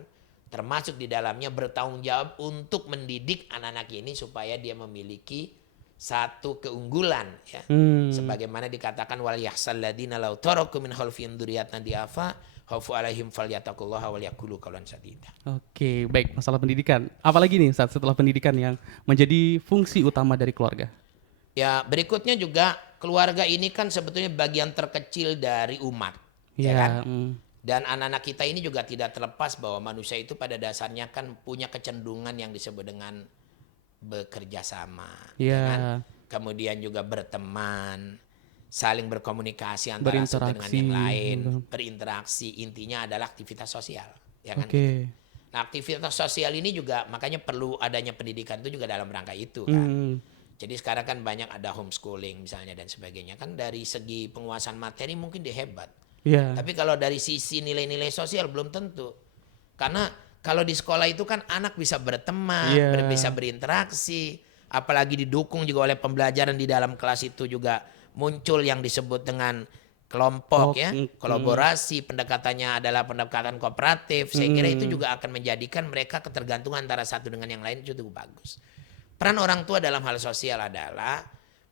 Termasuk di dalamnya bertanggung jawab untuk mendidik anak-anak ini supaya dia memiliki satu keunggulan ya. Sebagaimana dikatakan wal yahsal ladina law taraku min khalfihim dzurriyyatan diafa khaufu alaihim falyattaqullaha wal yaqulu qawlan sadida. Oke, baik, masalah pendidikan. Apalagi nih saat setelah pendidikan yang menjadi fungsi utama dari keluarga? Ya, berikutnya juga keluarga ini kan sebetulnya bagian terkecil dari umat, ya kan? Iya. Dan anak-anak kita ini juga tidak terlepas bahwa manusia itu pada dasarnya kan punya kecenderungan yang disebut dengan bekerja sama, ya kan? Iya. Kemudian juga berteman, saling berkomunikasi antara satu dengan Berinteraksi. yang lain, berinteraksi, intinya adalah aktivitas sosial, ya kan? Oke. Nah, aktivitas sosial ini juga makanya perlu adanya pendidikan itu juga dalam rangka itu kan. Jadi sekarang kan banyak ada homeschooling misalnya dan sebagainya, kan dari segi penguasaan materi mungkin dia hebat. Iya. Tapi kalau dari sisi nilai-nilai sosial belum tentu. Karena kalau di sekolah itu kan anak bisa berteman, Iya. bisa berinteraksi, apalagi didukung juga oleh pembelajaran di dalam kelas itu juga muncul yang disebut dengan kelompok ya, kolaborasi, pendekatannya adalah pendekatan kooperatif. Saya kira itu juga akan menjadikan mereka ketergantungan antara satu dengan yang lain itu cukup bagus. Peran orang tua dalam hal sosial adalah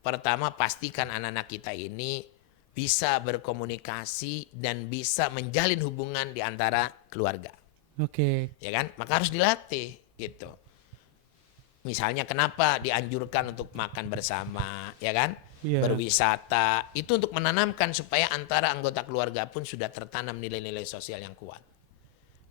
pertama pastikan anak-anak kita ini bisa berkomunikasi dan bisa menjalin hubungan di antara keluarga. Oke. Ya kan? Maka harus dilatih gitu. Misalnya kenapa dianjurkan untuk makan bersama, ya kan? Iya. Berwisata, itu untuk menanamkan supaya antara anggota keluarga pun sudah tertanam nilai-nilai sosial yang kuat.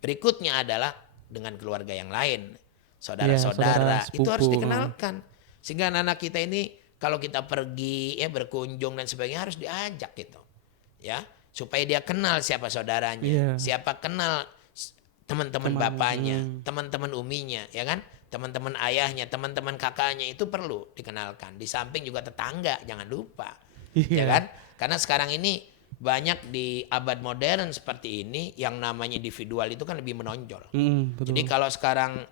Berikutnya adalah dengan keluarga yang lain, saudara-saudara, saudara, itu harus sepupu. dikenalkan. Sehingga anak-anak kita ini kalau kita pergi ya berkunjung dan sebagainya harus diajak gitu. Ya, supaya dia kenal siapa saudaranya, Iya. siapa kenal teman-teman bapaknya, teman-teman uminya, ya kan? Teman-teman ayahnya, teman-teman kakaknya itu perlu dikenalkan. Di samping juga tetangga, jangan lupa. Ya Iya. kan? Karena sekarang ini banyak di abad modern seperti ini yang namanya individual itu kan lebih menonjol. Betul. Jadi kalau sekarang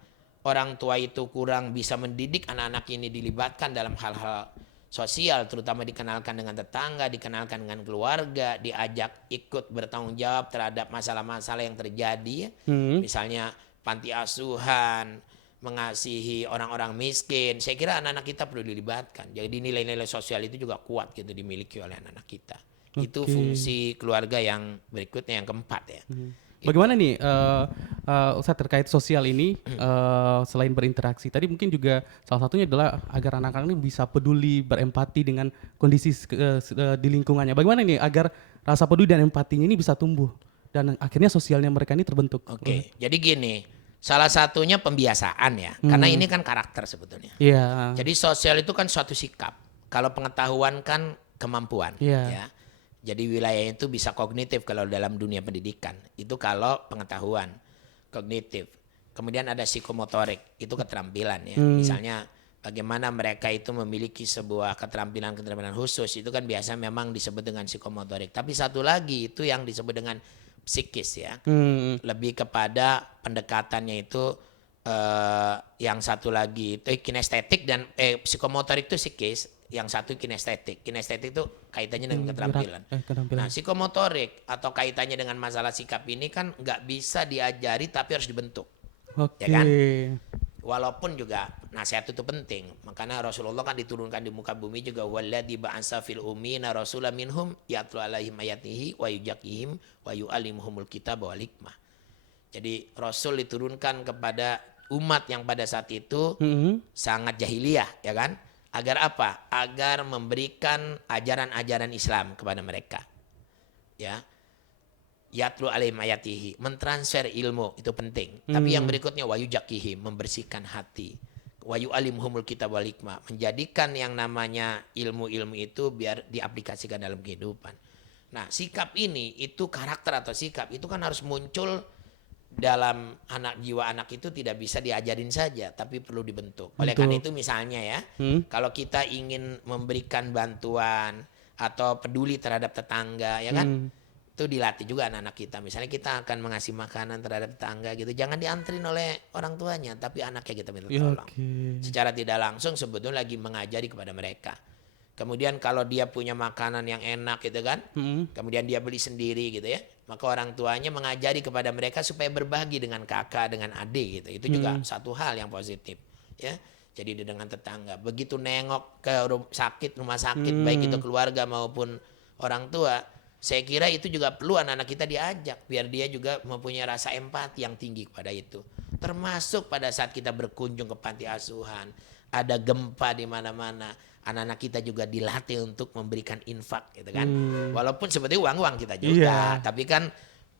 orang tua itu kurang bisa mendidik anak-anak ini dilibatkan dalam hal-hal sosial, terutama dikenalkan dengan tetangga, dikenalkan dengan keluarga, diajak ikut bertanggung jawab terhadap masalah-masalah yang terjadi, misalnya panti asuhan, mengasihi orang-orang miskin. Saya kira anak-anak kita perlu dilibatkan. Jadi nilai-nilai sosial itu juga kuat gitu dimiliki oleh anak-anak kita. Itu fungsi keluarga yang berikutnya, yang keempat ya. Bagaimana nih Ustadz terkait sosial ini selain berinteraksi tadi mungkin juga salah satunya adalah agar anak-anak ini bisa peduli berempati dengan kondisi di lingkungannya. Bagaimana nih agar rasa peduli dan empatinya ini bisa tumbuh dan akhirnya sosialnya mereka ini terbentuk. Oke, jadi gini, salah satunya pembiasaan ya, karena ini kan karakter sebetulnya. Iya. Jadi sosial itu kan suatu sikap. Kalau pengetahuan kan kemampuan. Iya. Ya. Jadi wilayah itu bisa kognitif kalau dalam dunia pendidikan. Itu kalau pengetahuan kognitif. Kemudian ada psikomotorik, itu keterampilan ya. Misalnya bagaimana mereka itu memiliki sebuah keterampilan khusus, itu kan biasa memang disebut dengan psikomotorik. Tapi satu lagi itu yang disebut dengan psikis ya. Hmm. Lebih kepada pendekatannya itu yang satu lagi itu kinestetik dan psikomotorik itu psikis, yang satu kinestetik. Kinestetik itu kaitannya dengan keterampilan. Keterampilan. Nah, psikomotorik atau kaitannya dengan masalah sikap ini kan nggak bisa diajari tapi harus dibentuk. Oke. Ya kan? Walaupun juga nasihat itu penting. Makanya Rasulullah kan diturunkan di muka bumi juga walladzi ba'atsa fil ummiyina rasulan minhum yatlu alaihim ayatihi wa yuzakkihim wa yu'allimuhumul kitaba wal hikmah. Jadi Rasul diturunkan kepada umat yang pada saat itu sangat jahiliyah, ya kan? Agar apa? Agar memberikan ajaran-ajaran Islam kepada mereka. Ya. Yatlu alaihim ayatihi, mentransfer ilmu itu penting. Tapi yang berikutnya wayu jakihim, membersihkan hati. Wayu alimhumul kitab wal hikmah, menjadikan yang namanya ilmu-ilmu itu biar diaplikasikan dalam kehidupan. Nah, sikap ini itu karakter atau sikap itu kan harus muncul dalam jiwa anak itu, tidak bisa diajarin saja tapi perlu dibentuk. Oleh karena itu misalnya ya, kalau kita ingin memberikan bantuan atau peduli terhadap tetangga ya kan, itu dilatih juga anak-anak kita. Misalnya kita akan mengasih makanan terhadap tetangga gitu, jangan dianterin oleh orang tuanya tapi anaknya kita minta tolong. Secara tidak langsung sebetulnya lagi mengajari kepada mereka. Kemudian kalau dia punya makanan yang enak gitu kan, kemudian dia beli sendiri gitu ya, maka orang tuanya mengajari kepada mereka supaya berbagi dengan kakak, dengan adik gitu. Itu juga satu hal yang positif ya. Jadi dengan tetangga, begitu nengok ke rumah sakit baik itu keluarga maupun orang tua, saya kira itu juga perlu anak-anak kita diajak biar dia juga mempunyai rasa empati yang tinggi kepada itu. Termasuk pada saat kita berkunjung ke panti asuhan, ada gempa di mana-mana, anak-anak kita juga dilatih untuk memberikan infak gitu kan. Walaupun sebetulnya uang-uang kita juga, tapi kan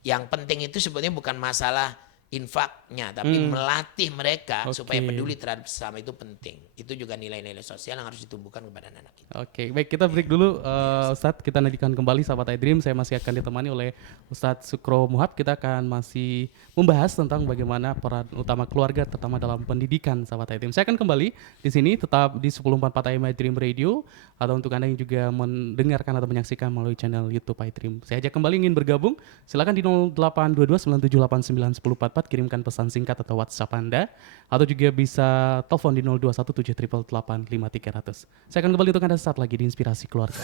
yang penting itu sebetulnya bukan masalah infaknya, tapi melatih mereka supaya peduli terhadap sesama itu penting. Itu juga nilai-nilai sosial yang harus ditumbuhkan kepada anak-anak kita. Oke, baik, kita break dulu Ustadz, kita nantikan kembali sahabat iDream. Saya masih akan ditemani oleh Ustadz Sukro Muhab. Kita akan masih membahas tentang bagaimana peran utama keluarga terutama dalam pendidikan sahabat iDream. Saya akan kembali di sini tetap di 1044 AM iDream Radio, atau untuk Anda yang juga mendengarkan atau menyaksikan melalui channel YouTube iDream. Saya ajak kembali ingin bergabung, silakan di 082297891044 kirimkan pesan singkat atau WhatsApp Anda, atau juga bisa telepon di 0217888500. Saya akan kembali untuk Anda saat lagi di Inspirasi Keluarga.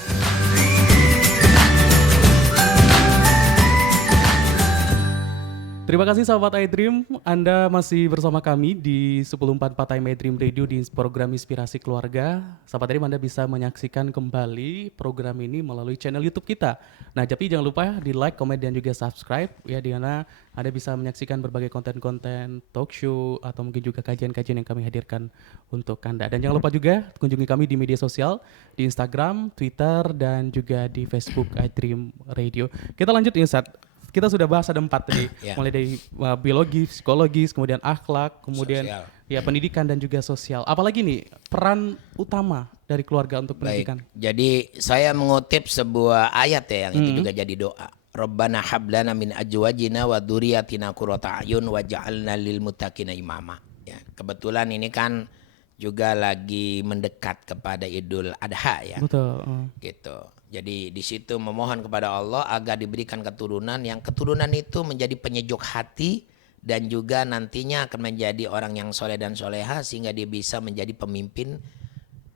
Terima kasih sahabat iDream, Anda masih bersama kami di 1044 Time iDream Radio di program Inspirasi Keluarga. Sahabat iDream, Anda bisa menyaksikan kembali program ini melalui channel YouTube kita. Nah, tapi jangan lupa di like, komen, dan juga subscribe ya, di mana Anda bisa menyaksikan berbagai konten-konten talk show atau mungkin juga kajian-kajian yang kami hadirkan untuk Anda. Dan jangan lupa juga kunjungi kami di media sosial, di Instagram, Twitter, dan juga di Facebook iDream Radio. Kita lanjut ya, Ustaz. Kita sudah bahas ada 4 tadi, mulai dari biologi, psikologis, kemudian akhlak, kemudian sosial. Ya pendidikan dan juga sosial. Apalagi nih peran utama dari keluarga untuk pendidikan? Jadi saya mengutip sebuah ayat ya yang itu juga jadi doa. Rabbana hablana min azwajina wa dzurriyyatina qurrata a'yun waj'alna lil muttaqina imama. Ya, kebetulan ini kan juga lagi mendekat kepada Idul Adha ya. Betul. Gitu. Jadi di situ memohon kepada Allah agar diberikan keturunan yang keturunan itu menjadi penyejuk hati dan juga nantinya akan menjadi orang yang soleh dan soleha sehingga dia bisa menjadi pemimpin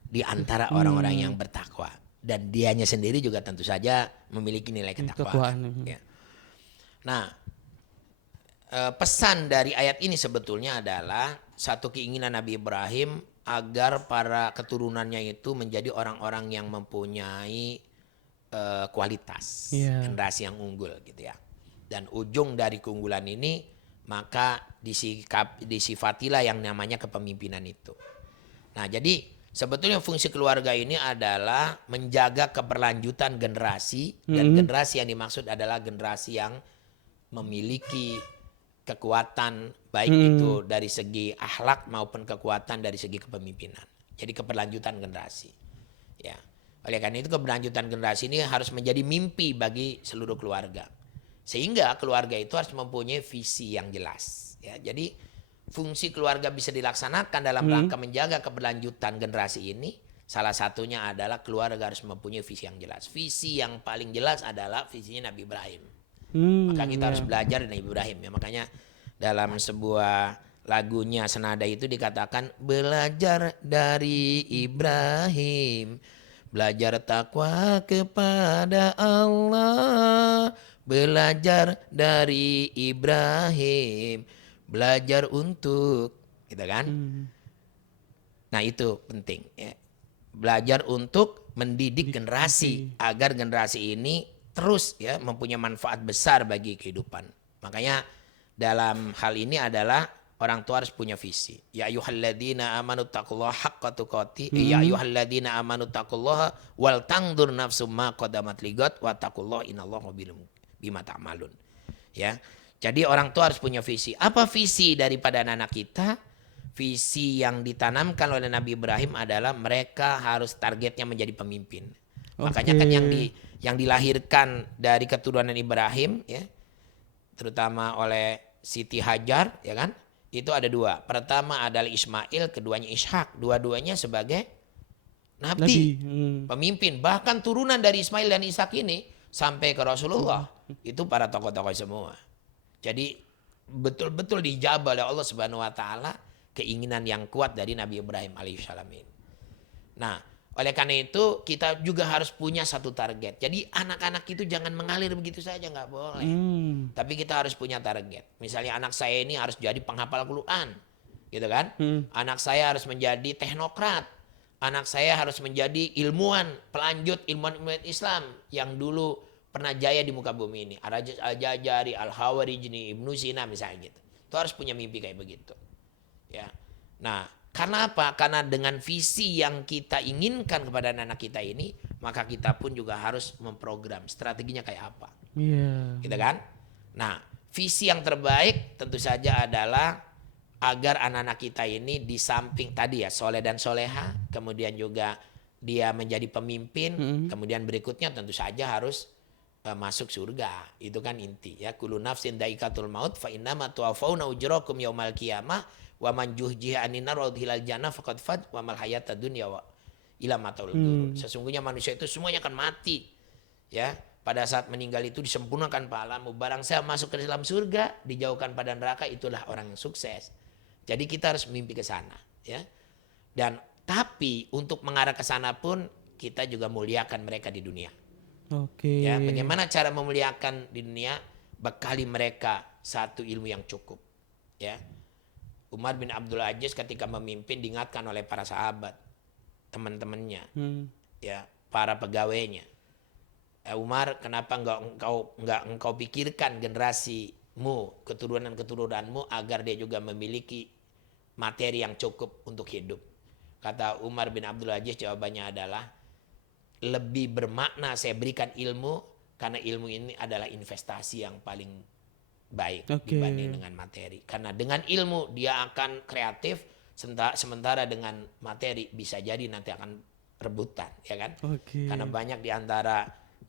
di antara orang-orang yang bertakwa. Dan dianya sendiri juga tentu saja memiliki nilai ketakwaan. Ya. Nah, pesan dari ayat ini sebetulnya adalah satu keinginan Nabi Ibrahim agar para keturunannya itu menjadi orang-orang yang mempunyai kualitas, generasi yang unggul gitu ya. Dan ujung dari keunggulan ini maka disifatilah yang namanya kepemimpinan itu. Nah, jadi sebetulnya fungsi keluarga ini adalah menjaga keberlanjutan generasi, dan generasi yang dimaksud adalah generasi yang memiliki kekuatan baik itu dari segi akhlak maupun kekuatan dari segi kepemimpinan. Jadi keberlanjutan generasi. Ya. Oleh karena itu keberlanjutan generasi ini harus menjadi mimpi bagi seluruh keluarga. Sehingga keluarga itu harus mempunyai visi yang jelas. Ya, jadi fungsi keluarga bisa dilaksanakan dalam rangka menjaga keberlanjutan generasi ini. Salah satunya adalah keluarga harus mempunyai visi yang jelas. Visi yang paling jelas adalah visinya Nabi Ibrahim. Maka kita harus Ya. belajar dari Nabi Ibrahim ya. Makanya dalam sebuah lagunya senada itu dikatakan belajar dari Ibrahim, belajar takwa kepada Allah, belajar dari Ibrahim, belajar untuk, gitu kan? Hmm. Nah itu penting ya. Belajar untuk mendidik generasi agar generasi ini terus ya mempunyai manfaat besar bagi kehidupan. Makanya dalam hal ini adalah orang tua harus punya visi. Ya ayyuhalladzina amanu taqullaha haqqa tuqatih. Ya ayyuhalladzina amanu taqullaha wal tangdur nafsum ma qaddamat ligat wa taqullaha innallaha bima ta'malun. Ya. Jadi orang tua harus punya visi. Apa visi daripada anak-anak kita? Visi yang ditanamkan oleh Nabi Ibrahim adalah mereka harus targetnya menjadi pemimpin. Makanya kan Oke. yang dilahirkan dari keturunan Ibrahim ya, terutama oleh Siti Hajar ya kan, itu ada dua. Pertama adalah Ismail, keduanya Ishak. Dua-duanya sebagai Nabi. nabi, pemimpin. Bahkan turunan dari Ismail dan Ishak ini sampai ke Rasulullah itu para tokoh-tokoh semua. Jadi betul-betul dijabah oleh Allah Subhanahu wa taala keinginan yang kuat dari Nabi Ibrahim alaihissalam ini. Nah, oleh karena itu kita juga harus punya satu target. Jadi anak-anak itu jangan mengalir begitu saja, nggak boleh. Hmm. Tapi kita harus punya target. Misalnya anak saya ini harus jadi penghafal Quran, gitu kan? Anak saya harus menjadi teknokrat. Anak saya harus menjadi ilmuwan, pelanjut ilmuwan Islam yang dulu pernah jaya di muka bumi ini. Al-Jajari, Al-Hawarijni, Ibnu Sina misalnya gitu. Itu harus punya mimpi kayak begitu. Ya. Nah, karena apa? Karena dengan visi yang kita inginkan kepada anak-anak kita ini, maka kita pun juga harus memprogram strateginya kayak apa. Iya. Gitu kan? Nah, visi yang terbaik tentu saja adalah agar anak-anak kita ini di samping tadi ya soleh dan soleha, kemudian juga dia menjadi pemimpin, kemudian berikutnya tentu saja harus masuk surga. Itu kan inti ya. Kullu nafsin daikatul maut fa innama tuwaffawna ujurakum yaumal qiyamah wa man juhjiha anin nar wa udkhilal jannah faqad faz wa mal hayatad dunya wa ila mataul ghurur. Sesungguhnya manusia itu semuanya akan mati. Ya, pada saat meninggal itu disempurnakan pahlamu. Barang saya masuk ke dalam surga, dijauhkan pada neraka, itulah orang yang sukses. Jadi kita harus mimpi ke sana, ya. Dan tapi untuk mengarah ke sana pun kita juga muliakan mereka di dunia. Oke. Ya, bagaimana cara memuliakan di dunia? Bekali mereka satu ilmu yang cukup, ya. Umar bin Abdul Aziz ketika memimpin diingatkan oleh para sahabat, teman-temannya, ya, para pegawainya. Umar, kenapa enggak engkau pikirkan generasimu, keturunanmu agar dia juga memiliki materi yang cukup untuk hidup? Kata Umar bin Abdul Aziz, jawabannya adalah lebih bermakna saya berikan ilmu karena ilmu ini adalah investasi yang paling baik dibanding dengan materi. Karena dengan ilmu dia akan kreatif, sementara dengan materi bisa jadi nanti akan rebutan, ya kan? Karena banyak di antara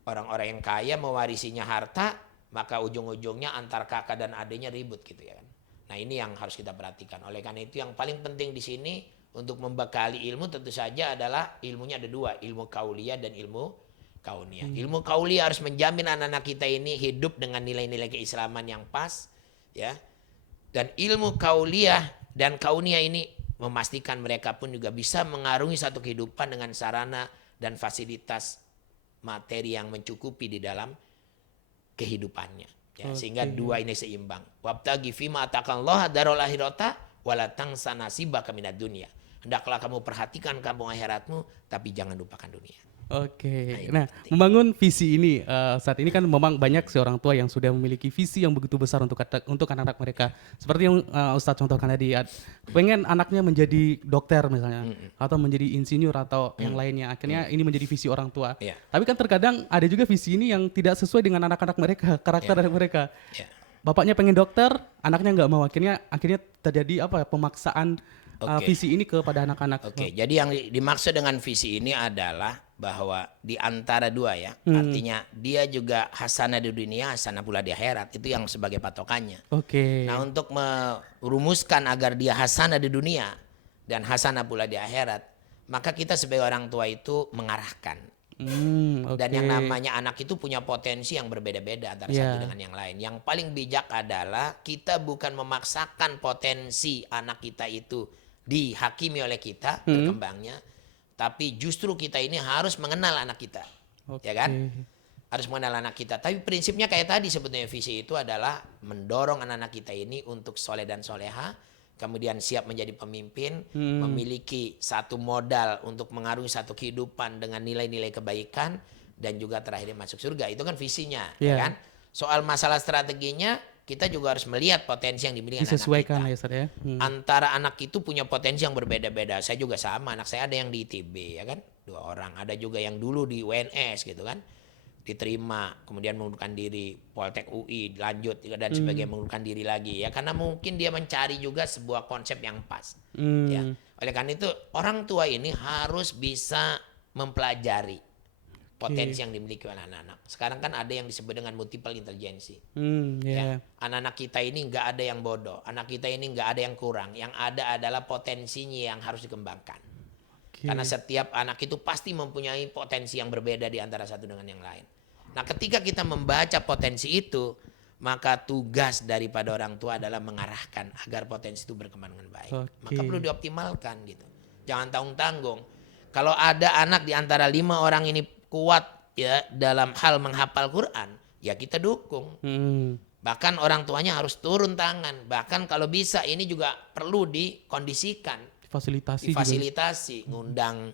orang-orang yang kaya mewarisinya harta, maka ujung-ujungnya antar kakak dan adiknya ribut gitu ya kan. Nah, ini yang harus kita perhatikan. Oleh karena itu yang paling penting di sini untuk membekali ilmu tentu saja adalah ilmunya ada dua, ilmu kauliyah dan ilmu kauniyah. Ilmu kauliyah harus menjamin anak-anak kita ini hidup dengan nilai-nilai keislaman yang pas, ya. Dan ilmu kauliyah dan kauniyah ini memastikan mereka pun juga bisa mengarungi satu kehidupan dengan sarana dan fasilitas materi yang mencukupi di dalam kehidupannya, ya. Sehingga dua ini seimbang. Wabtaghi fima atakallahu darul akhirata wala tansa nasibaka minad dunya. Hendaklah kamu perhatikan kampung akhiratmu, tapi jangan lupakan dunia. Oke. Nah, Nah, membangun visi ini saat ini kan memang banyak sih orang tua yang sudah memiliki visi yang begitu besar untuk anak-anak mereka. Seperti yang Ustadz contohkan tadi, pengen anaknya menjadi dokter misalnya, atau menjadi insinyur atau yang lainnya. Akhirnya ini menjadi visi orang tua. Iya. Tapi kan terkadang ada juga visi ini yang tidak sesuai dengan anak-anak mereka, karakter dari mereka. Ya. Bapaknya pengen dokter, anaknya nggak mau. Akhirnya terjadi pemaksaan Oke. visi ini kepada anak-anak. Oke, jadi yang dimaksud dengan visi ini adalah bahwa di antara dua ya, artinya dia juga hasanah di dunia, hasanah pula di akhirat, itu yang sebagai patokannya. Oke. Nah, untuk merumuskan agar dia hasanah di dunia dan hasanah pula di akhirat, maka kita sebagai orang tua itu mengarahkan, Dan Oke. yang namanya anak itu punya potensi yang berbeda-beda antara satu Ya. dengan yang lain. Yang paling bijak adalah kita bukan memaksakan potensi anak kita itu dihakimi oleh kita berkembangnya, tapi justru kita ini harus mengenal anak kita, ya kan? Oke. Harus mengenal anak kita. Tapi prinsipnya kayak tadi sebetulnya visi itu adalah mendorong anak-anak kita ini untuk soleh dan soleha, kemudian siap menjadi pemimpin, memiliki satu modal untuk mengarungi satu kehidupan dengan nilai-nilai kebaikan, dan juga terakhir masuk surga. Itu kan visinya, ya Ya. kan? Soal masalah strateginya, kita juga harus melihat potensi yang dimiliki anak-anak Disesuaikan kita. lah ya Ustaz ya. Antara anak itu punya potensi yang berbeda-beda. Saya juga sama, anak saya ada yang di ITB, ya kan? 2 orang. Ada juga yang dulu di UNS gitu kan. Diterima, kemudian mengundurkan diri, Poltek UI, lanjut dan sebagainya, mengundurkan diri lagi ya, karena mungkin dia mencari juga sebuah konsep yang pas. Ya. Oleh karena itu orang tua ini harus bisa mempelajari potensi yang dimiliki oleh anak-anak. Sekarang kan ada yang disebut dengan multiple intelligence. Ya. Ya. Anak-anak kita ini nggak ada yang bodoh, anak kita ini nggak ada yang kurang, yang ada adalah potensinya yang harus dikembangkan. Karena setiap anak itu pasti mempunyai potensi yang berbeda di antara satu dengan yang lain. Nah, ketika kita membaca potensi itu, maka tugas daripada orang tua adalah mengarahkan agar potensi itu berkembang dengan baik. Maka perlu dioptimalkan gitu. Jangan tanggung-tanggung. Kalau ada anak di antara 5 orang ini kuat ya dalam hal menghafal Quran, ya kita dukung. Bahkan orang tuanya harus turun tangan. Bahkan kalau bisa ini juga perlu dikondisikan, difasilitasi, ngundang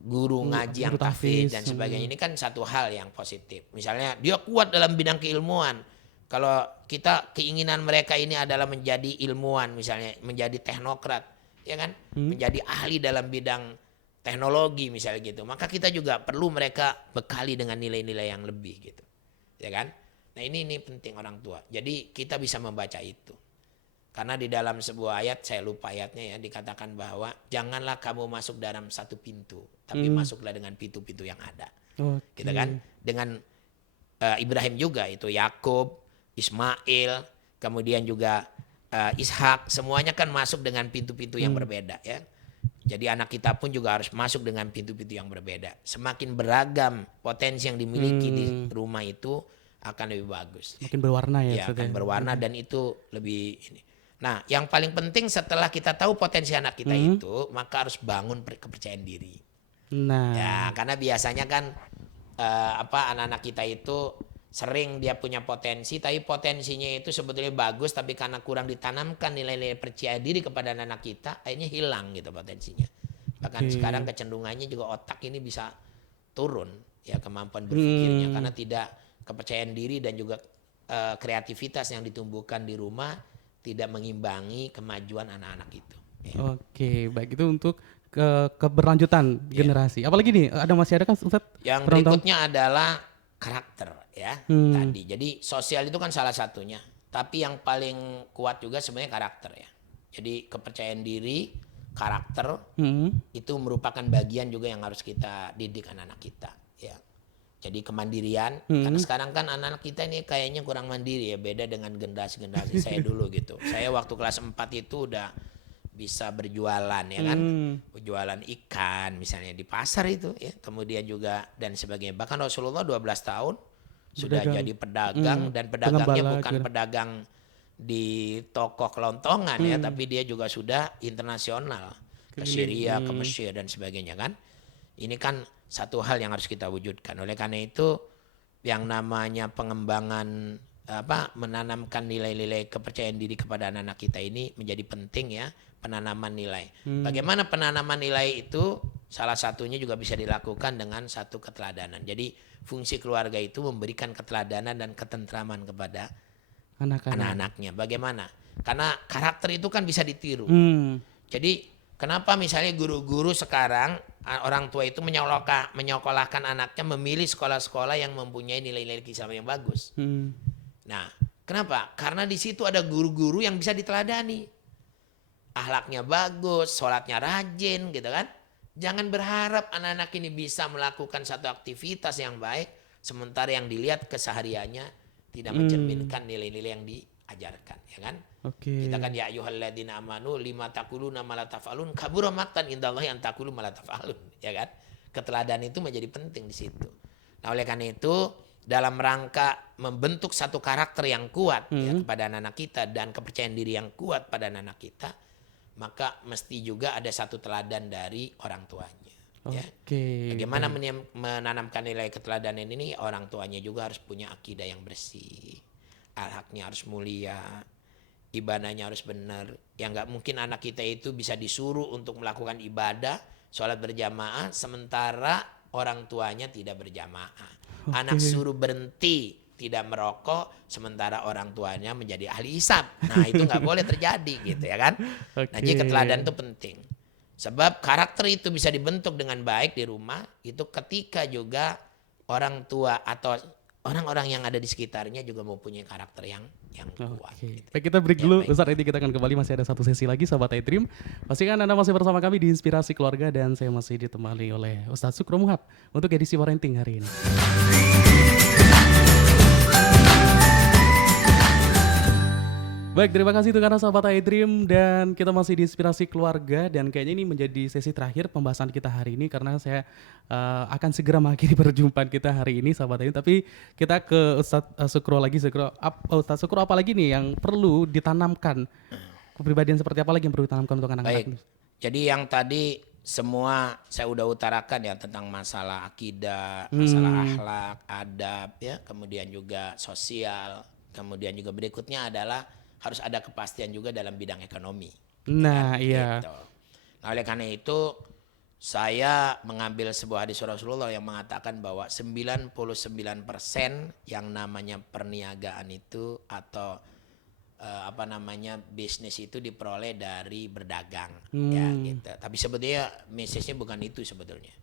guru ngaji yang tahfidz dan sebagainya. Ini kan satu hal yang positif. Misalnya dia kuat dalam bidang keilmuan. Kalau kita keinginan mereka ini adalah menjadi ilmuwan, misalnya menjadi teknokrat, ya kan, menjadi ahli dalam bidang teknologi misalnya gitu. Maka kita juga perlu mereka bekali dengan nilai-nilai yang lebih gitu, ya kan. Nah ini penting orang tua. Jadi kita bisa membaca itu. Karena di dalam sebuah ayat, saya lupa ayatnya ya, dikatakan bahwa janganlah kamu masuk dalam satu pintu, tapi masuklah dengan pintu-pintu yang ada. Gitu kan? Dengan Ibrahim juga itu, Yakub, Ismail, kemudian juga Ishak, semuanya kan masuk dengan pintu-pintu yang berbeda ya. Jadi anak kita pun juga harus masuk dengan pintu-pintu yang berbeda. Semakin beragam potensi yang dimiliki di rumah itu akan lebih bagus. Makin berwarna ya. Ya, akan berwarna dan itu lebih ini. Nah, yang paling penting setelah kita tahu potensi anak kita itu, maka harus bangun kepercayaan diri. Nah. Ya, karena biasanya kan anak-anak kita itu sering dia punya potensi, tapi potensinya itu sebetulnya bagus, tapi karena kurang ditanamkan nilai-nilai percaya diri kepada anak kita, akhirnya hilang gitu potensinya. Bahkan sekarang kecenderungannya juga otak ini bisa turun, ya kemampuan berpikirnya, karena tidak kepercayaan diri dan juga kreativitas yang ditumbuhkan di rumah tidak mengimbangi kemajuan anak-anak itu. Ya. Oke, baik itu untuk keberlanjutan generasi. Apalagi nih, masih ada kan Ustaz? Yang berikutnya adalah karakter ya tadi. Jadi sosial itu kan salah satunya, tapi yang paling kuat juga sebenarnya karakter ya. Jadi kepercayaan diri, karakter itu merupakan bagian juga yang harus kita didik anak-anak kita ya. Jadi kemandirian, karena sekarang kan anak-anak kita ini kayaknya kurang mandiri ya, beda dengan generasi-generasi saya dulu gitu. Saya waktu kelas 4 itu udah bisa berjualan ya kan, berjualan ikan misalnya di pasar itu ya, kemudian juga dan sebagainya. Bahkan Rasulullah 12 tahun sudah jadi pedagang dan pedagangnya bukan pedagang di toko kelontongan ya, tapi dia juga sudah internasional ke Syria, ke Mesir dan sebagainya kan. Ini kan satu hal yang harus kita wujudkan. Oleh karena itu yang namanya pengembangan menanamkan nilai-nilai kepercayaan diri kepada anak-anak kita ini menjadi penting ya, penanaman nilai. Bagaimana penanaman nilai itu? Salah satunya juga bisa dilakukan dengan satu keteladanan. Jadi fungsi keluarga itu memberikan keteladanan dan ketentraman kepada anak-anaknya. Bagaimana? Karena karakter itu kan bisa ditiru. Jadi kenapa misalnya guru-guru sekarang orang tua itu menyekolahkan anaknya memilih sekolah-sekolah yang mempunyai nilai-nilai Islam yang bagus. Nah, kenapa? Karena di situ ada guru-guru yang bisa diteladani. Akhlaknya bagus, sholatnya rajin gitu kan. Jangan berharap anak-anak ini bisa melakukan satu aktivitas yang baik, sementara yang dilihat kesehariannya tidak mencerminkan nilai-nilai yang diajarkan, ya kan? Kita kan ya ayyuhalladzina amanu lima taquluna ma la taf'alun kabura maqtan indallahi an taqulu ma la taf'alun, ya kan? keteladanan itu menjadi penting di situ. Nah oleh karena itu dalam rangka membentuk satu karakter yang kuat ya, kepada anak-anak kita dan kepercayaan diri yang kuat pada anak-anak kita, maka mesti juga ada satu teladan dari orang tuanya. Ya. Oke. Bagaimana menanamkan nilai keteladanan ini, orang tuanya juga harus punya akidah yang bersih, akhlaknya harus mulia, ibadahnya harus benar. Ya nggak mungkin anak kita itu bisa disuruh untuk melakukan ibadah, sholat berjamaah, sementara orang tuanya tidak berjamaah. Anak suruh berhenti tidak merokok, sementara orang tuanya menjadi ahli hisab. Nah itu nggak boleh terjadi gitu ya kan. Nah jadi keteladanan itu penting. Sebab karakter itu bisa dibentuk dengan baik di rumah, itu ketika juga orang tua atau orang-orang yang ada di sekitarnya juga mempunyai karakter yang kuat. Oke. Gitu. Baik, kita break dulu. baik. Ustaz, nanti kita akan kembali, masih ada satu sesi lagi sahabat iDream. Pastikan Anda masih bersama kami di Inspirasi Keluarga dan saya masih ditemani oleh Ustaz Sukro Muhab untuk edisi parenting hari ini. Baik, terima kasih untuk Anda sahabat iDream, dan kita masih di Inspirasi Keluarga dan kayaknya ini menjadi sesi terakhir pembahasan kita hari ini karena saya akan segera mengakhiri perjumpaan kita hari ini sahabat iDream. Tapi kita ke Ustadz Sukro lagi. Ustadz Sukro, apa lagi nih yang perlu ditanamkan? Kepribadian seperti apa lagi yang perlu ditanamkan untuk anak-anak? Baik, jadi yang tadi semua saya udah utarakan ya tentang masalah akidah, masalah akhlak, adab ya, kemudian juga sosial, kemudian juga berikutnya adalah harus ada kepastian juga dalam bidang ekonomi. Nah, kan? iya. Gitu. Nah, oleh karena itu saya mengambil sebuah hadis Rasulullah yang mengatakan bahwa 99% yang namanya perniagaan itu atau bisnis itu diperoleh dari berdagang ya gitu. Tapi sebetulnya message-nya bukan itu sebetulnya.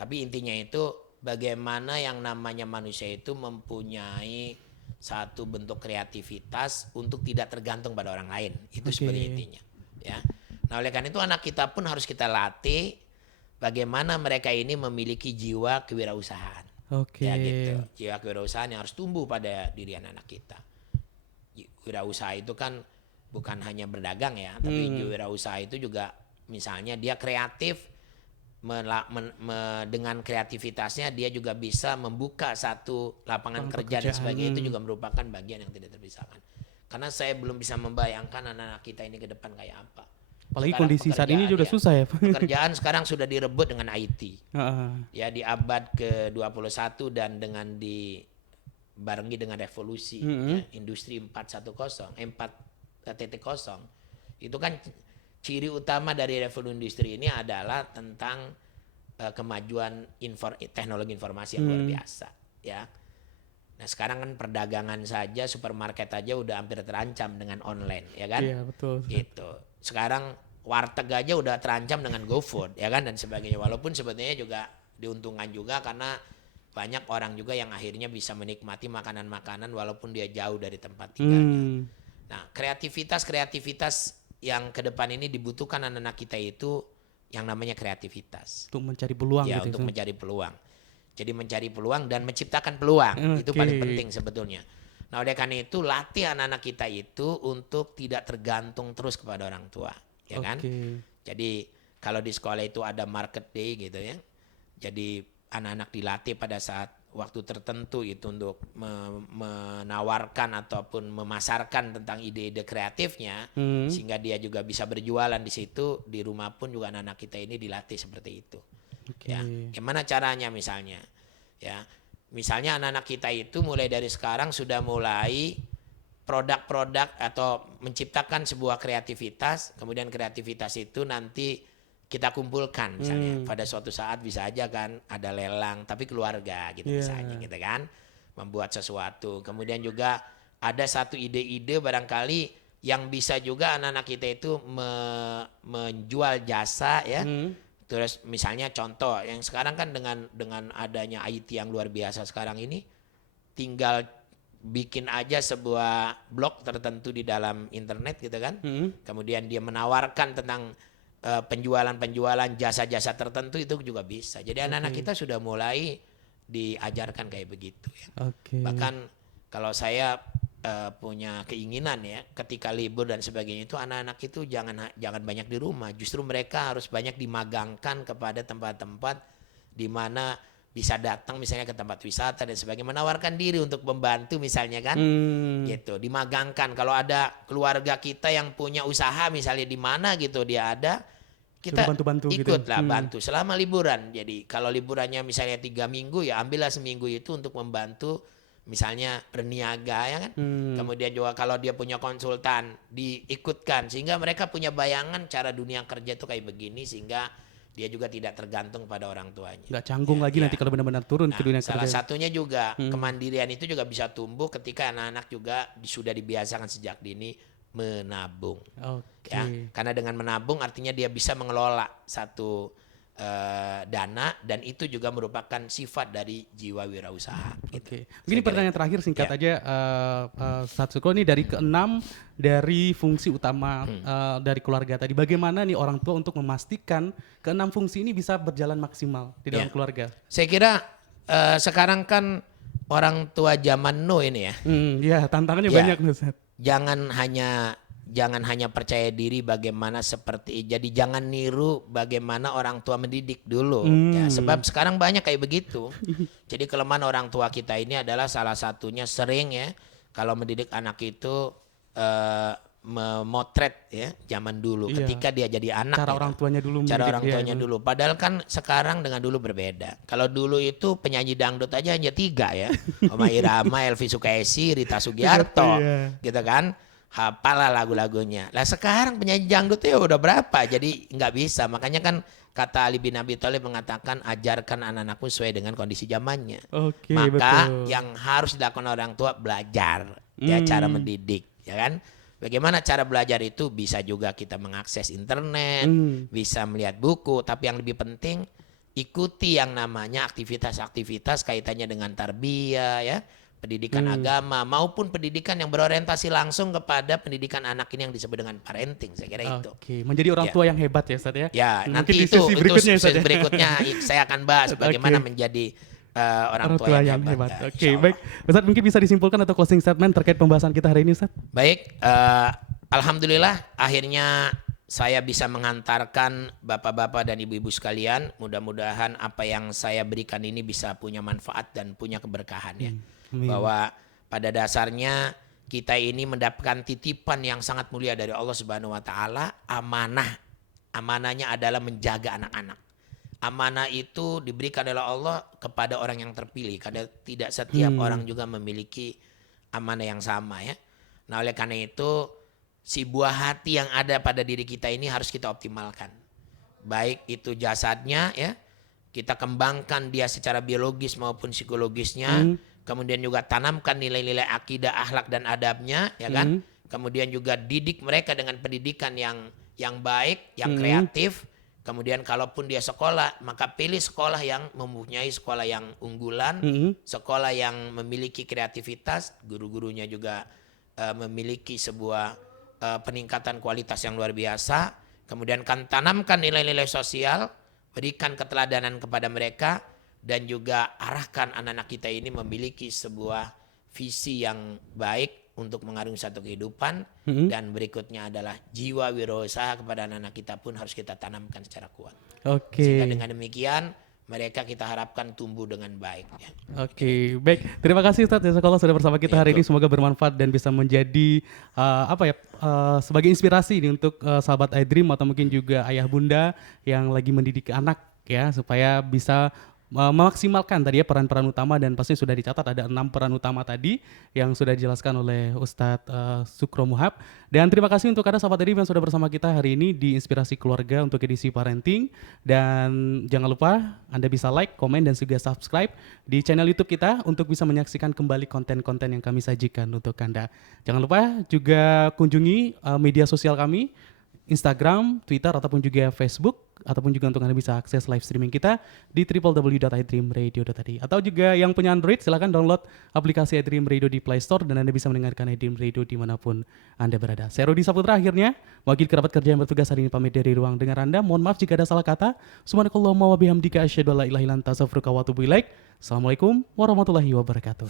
Tapi intinya itu bagaimana yang namanya manusia itu mempunyai satu bentuk kreativitas untuk tidak tergantung pada orang lain. Itu sebenarnya intinya ya. Nah oleh karena itu anak kita pun harus kita latih bagaimana mereka ini memiliki jiwa kewirausahaan. Ya gitu. Jiwa kewirausahaan yang harus tumbuh pada diri anak-anak kita. Wirausaha itu kan bukan hanya berdagang ya, tapi wirausaha itu juga misalnya dia kreatif, dengan kreativitasnya dia juga bisa membuka satu lapangan kerja dan sebagainya, itu juga merupakan bagian yang tidak terpisahkan. Karena saya belum bisa membayangkan anak-anak kita ini ke depan kayak apa. Apalagi Sekarang kondisi saat ini juga susah ya. Pekerjaan sekarang sudah direbut dengan IT. Ya di abad ke-21 dan dengan barengi dengan revolusi ya, industri 4.0 itu kan ciri utama dari revolusi industri ini adalah tentang kemajuan teknologi informasi yang luar biasa ya. Nah sekarang kan perdagangan saja, supermarket aja udah hampir terancam dengan online ya kan. Iya betul. Gitu. Sekarang warteg aja udah terancam dengan GoFood ya kan dan sebagainya. Walaupun sebetulnya juga diuntungkan juga karena banyak orang juga yang akhirnya bisa menikmati makanan-makanan walaupun dia jauh dari tempat tinggalnya. Nah, kreativitas yang ke depan ini dibutuhkan anak-anak kita itu yang namanya kreativitas. Untuk mencari peluang ya, gitu. Untuk mencari peluang. Jadi mencari peluang dan menciptakan peluang. Itu paling penting sebetulnya. Nah, oleh karena itu latih anak-anak kita itu untuk tidak tergantung terus kepada orang tua, ya kan? Jadi kalau di sekolah itu ada market day gitu ya. Jadi anak-anak dilatih pada saat waktu tertentu itu untuk menawarkan ataupun memasarkan tentang ide-ide kreatifnya sehingga dia juga bisa berjualan di situ. Di rumah pun juga anak-anak kita ini dilatih seperti itu. Ya, gimana caranya misalnya? Ya, misalnya anak-anak kita itu mulai dari sekarang sudah mulai produk-produk atau menciptakan sebuah kreativitas, kemudian kreativitas itu nanti kita kumpulkan misalnya pada suatu saat bisa aja kan ada lelang tapi keluarga gitu misalnya gitu kan, membuat sesuatu. Kemudian juga ada satu ide-ide barangkali yang bisa juga anak-anak kita itu menjual jasa ya. Terus misalnya contoh yang sekarang kan dengan adanya IT yang luar biasa sekarang ini, tinggal bikin aja sebuah blog tertentu di dalam internet gitu kan. Kemudian dia menawarkan tentang penjualan jasa-jasa tertentu, itu juga bisa. Jadi anak-anak kita sudah mulai diajarkan kayak begitu ya. Bahkan kalau saya punya keinginan ya, ketika libur dan sebagainya itu anak-anak itu jangan banyak di rumah, justru mereka harus banyak dimagangkan kepada tempat-tempat di mana bisa datang misalnya ke tempat wisata dan sebagainya, menawarkan diri untuk membantu misalnya kan, gitu, dimagangkan. Kalau ada keluarga kita yang punya usaha misalnya di mana gitu dia ada, Suruh kita bantu-bantu gitu. ikutlah bantu selama liburan. Jadi kalau liburannya misalnya 3 minggu ya ambillah seminggu itu untuk membantu misalnya berniaga ya kan. Kemudian juga kalau dia punya konsultan diikutkan sehingga mereka punya bayangan cara dunia kerja itu kayak begini sehingga dia juga tidak tergantung pada orang tuanya. Nggak canggung Ya, lagi ya. nanti kalau benar-benar turun ke dunia Salah kerja. satunya juga kemandirian itu juga bisa tumbuh ketika anak-anak juga sudah dibiasakan sejak dini menabung. Oke. Ya, karena dengan menabung artinya dia bisa mengelola satu dana dan itu juga merupakan sifat dari jiwa wirausaha. Oke. Gitu. Mungkin Saya kira pertanyaan itu. terakhir singkat Ya. aja, Ustadz Sukro nih dari keenam dari fungsi utama dari keluarga tadi. Bagaimana nih orang tua untuk memastikan keenam fungsi ini bisa berjalan maksimal di dalam Ya. keluarga? Saya kira sekarang kan orang tua zaman now ini ya, Ya, tantangannya Ya. banyak nih, Ustadz. jangan hanya percaya diri bagaimana seperti, jadi jangan niru bagaimana orang tua mendidik dulu ya, sebab sekarang banyak kayak begitu. Jadi kelemahan orang tua kita ini adalah salah satunya sering ya kalau mendidik anak itu memotret ya zaman dulu Iya. ketika dia jadi anak Cara gitu. orang tuanya dulu Cara mendidik orang dia. tuanya dulu. Padahal kan sekarang dengan dulu berbeda. Kalau dulu itu penyanyi dangdut aja hanya 3 ya. Oma Irama, Elvi Sukaesi, Rita Sugiarto. Iya. Gitu kan. Hafalah lagu-lagunya. Lah sekarang penyanyi dangdut ya udah berapa. Jadi nggak bisa. Makanya kan kata Ali bin Abi Thalib mengatakan ajarkan anak-anakmu sesuai dengan kondisi zamannya. Oke, Maka betul. yang harus dilakukan orang tua belajar ya cara mendidik ya kan. Bagaimana cara belajar itu bisa juga kita mengakses internet, bisa melihat buku, tapi yang lebih penting ikuti yang namanya aktivitas-aktivitas kaitannya dengan tarbiyah ya, pendidikan agama maupun pendidikan yang berorientasi langsung kepada pendidikan anak ini yang disebut dengan parenting. Saya kira itu. Oke, menjadi orang Ya. tua yang hebat ya, Ustadz ya. Ya, Mungkin nanti di itu sesi berikutnya, Ustadz sesi ya. berikutnya saya akan bahas bagaimana Oke. menjadi orang tua yang hebat. Ya, Oke, insya Allah. baik. Ustadz mungkin bisa disimpulkan atau closing statement terkait pembahasan kita hari ini, Ustadz? Baik, alhamdulillah akhirnya saya bisa mengantarkan bapak-bapak dan ibu-ibu sekalian. Mudah-mudahan apa yang saya berikan ini bisa punya manfaat dan punya keberkahan ya. Amin. Bahwa pada dasarnya kita ini mendapatkan titipan yang sangat mulia dari Allah Subhanahu wa taala, amanah. Amanahnya adalah menjaga anak-anak. Amanah itu diberikan oleh Allah kepada orang yang terpilih karena tidak setiap orang juga memiliki amanah yang sama ya. Nah, oleh karena itu si buah hati yang ada pada diri kita ini harus kita optimalkan. Baik itu jasadnya ya, kita kembangkan dia secara biologis maupun psikologisnya. Kemudian juga tanamkan nilai-nilai akidah, akhlak dan adabnya ya kan. Kemudian juga didik mereka dengan pendidikan yang baik, yang kreatif. Kemudian kalaupun dia sekolah, maka pilih sekolah yang mempunyai sekolah yang unggulan, sekolah yang memiliki kreativitas, guru-gurunya juga memiliki sebuah peningkatan kualitas yang luar biasa. Kemudian kan tanamkan nilai-nilai sosial, berikan keteladanan kepada mereka, dan juga arahkan anak-anak kita ini memiliki sebuah visi yang baik untuk mengarungi satu kehidupan. Dan berikutnya adalah jiwa wirausaha kepada anak-anak kita pun harus kita tanamkan secara kuat. Oke. Sehingga dengan demikian mereka kita harapkan tumbuh dengan baik ya. Oke, baik. Terima kasih Ustadz Jazakallah sudah bersama kita hari ini. Semoga bermanfaat dan bisa menjadi sebagai inspirasi ini untuk sahabat iDream atau mungkin juga ayah bunda yang lagi mendidik anak ya, supaya bisa memaksimalkan tadi ya peran-peran utama, dan pasti sudah dicatat ada 6 peran utama tadi yang sudah dijelaskan oleh Ustadz Sukro Muhab. Dan terima kasih untuk Anda sahabat iDream yang sudah bersama kita hari ini di Inspirasi Keluarga untuk edisi parenting. Dan jangan lupa Anda bisa like, komen, dan juga subscribe di channel YouTube kita untuk bisa menyaksikan kembali konten-konten yang kami sajikan untuk Anda. Jangan lupa juga kunjungi media sosial kami, Instagram, Twitter, ataupun juga Facebook, ataupun juga untuk Anda bisa akses live streaming kita di www.idreamradio.id. Atau juga yang punya Android silahkan download aplikasi iDream Radio di Play Store dan Anda bisa mendengarkan iDream Radio dimanapun Anda berada. Saya Rudi Saputra akhirnya wakil kerabat kerja yang bertugas hari ini pamit dari ruang dengar Anda. Mohon maaf jika ada salah kata. Subhanakallahumma wa bihamdika asyhadu an la ilaha illa anta astaghfiruka wa atubu ilaik. Assalamualaikum warahmatullahi wabarakatuh.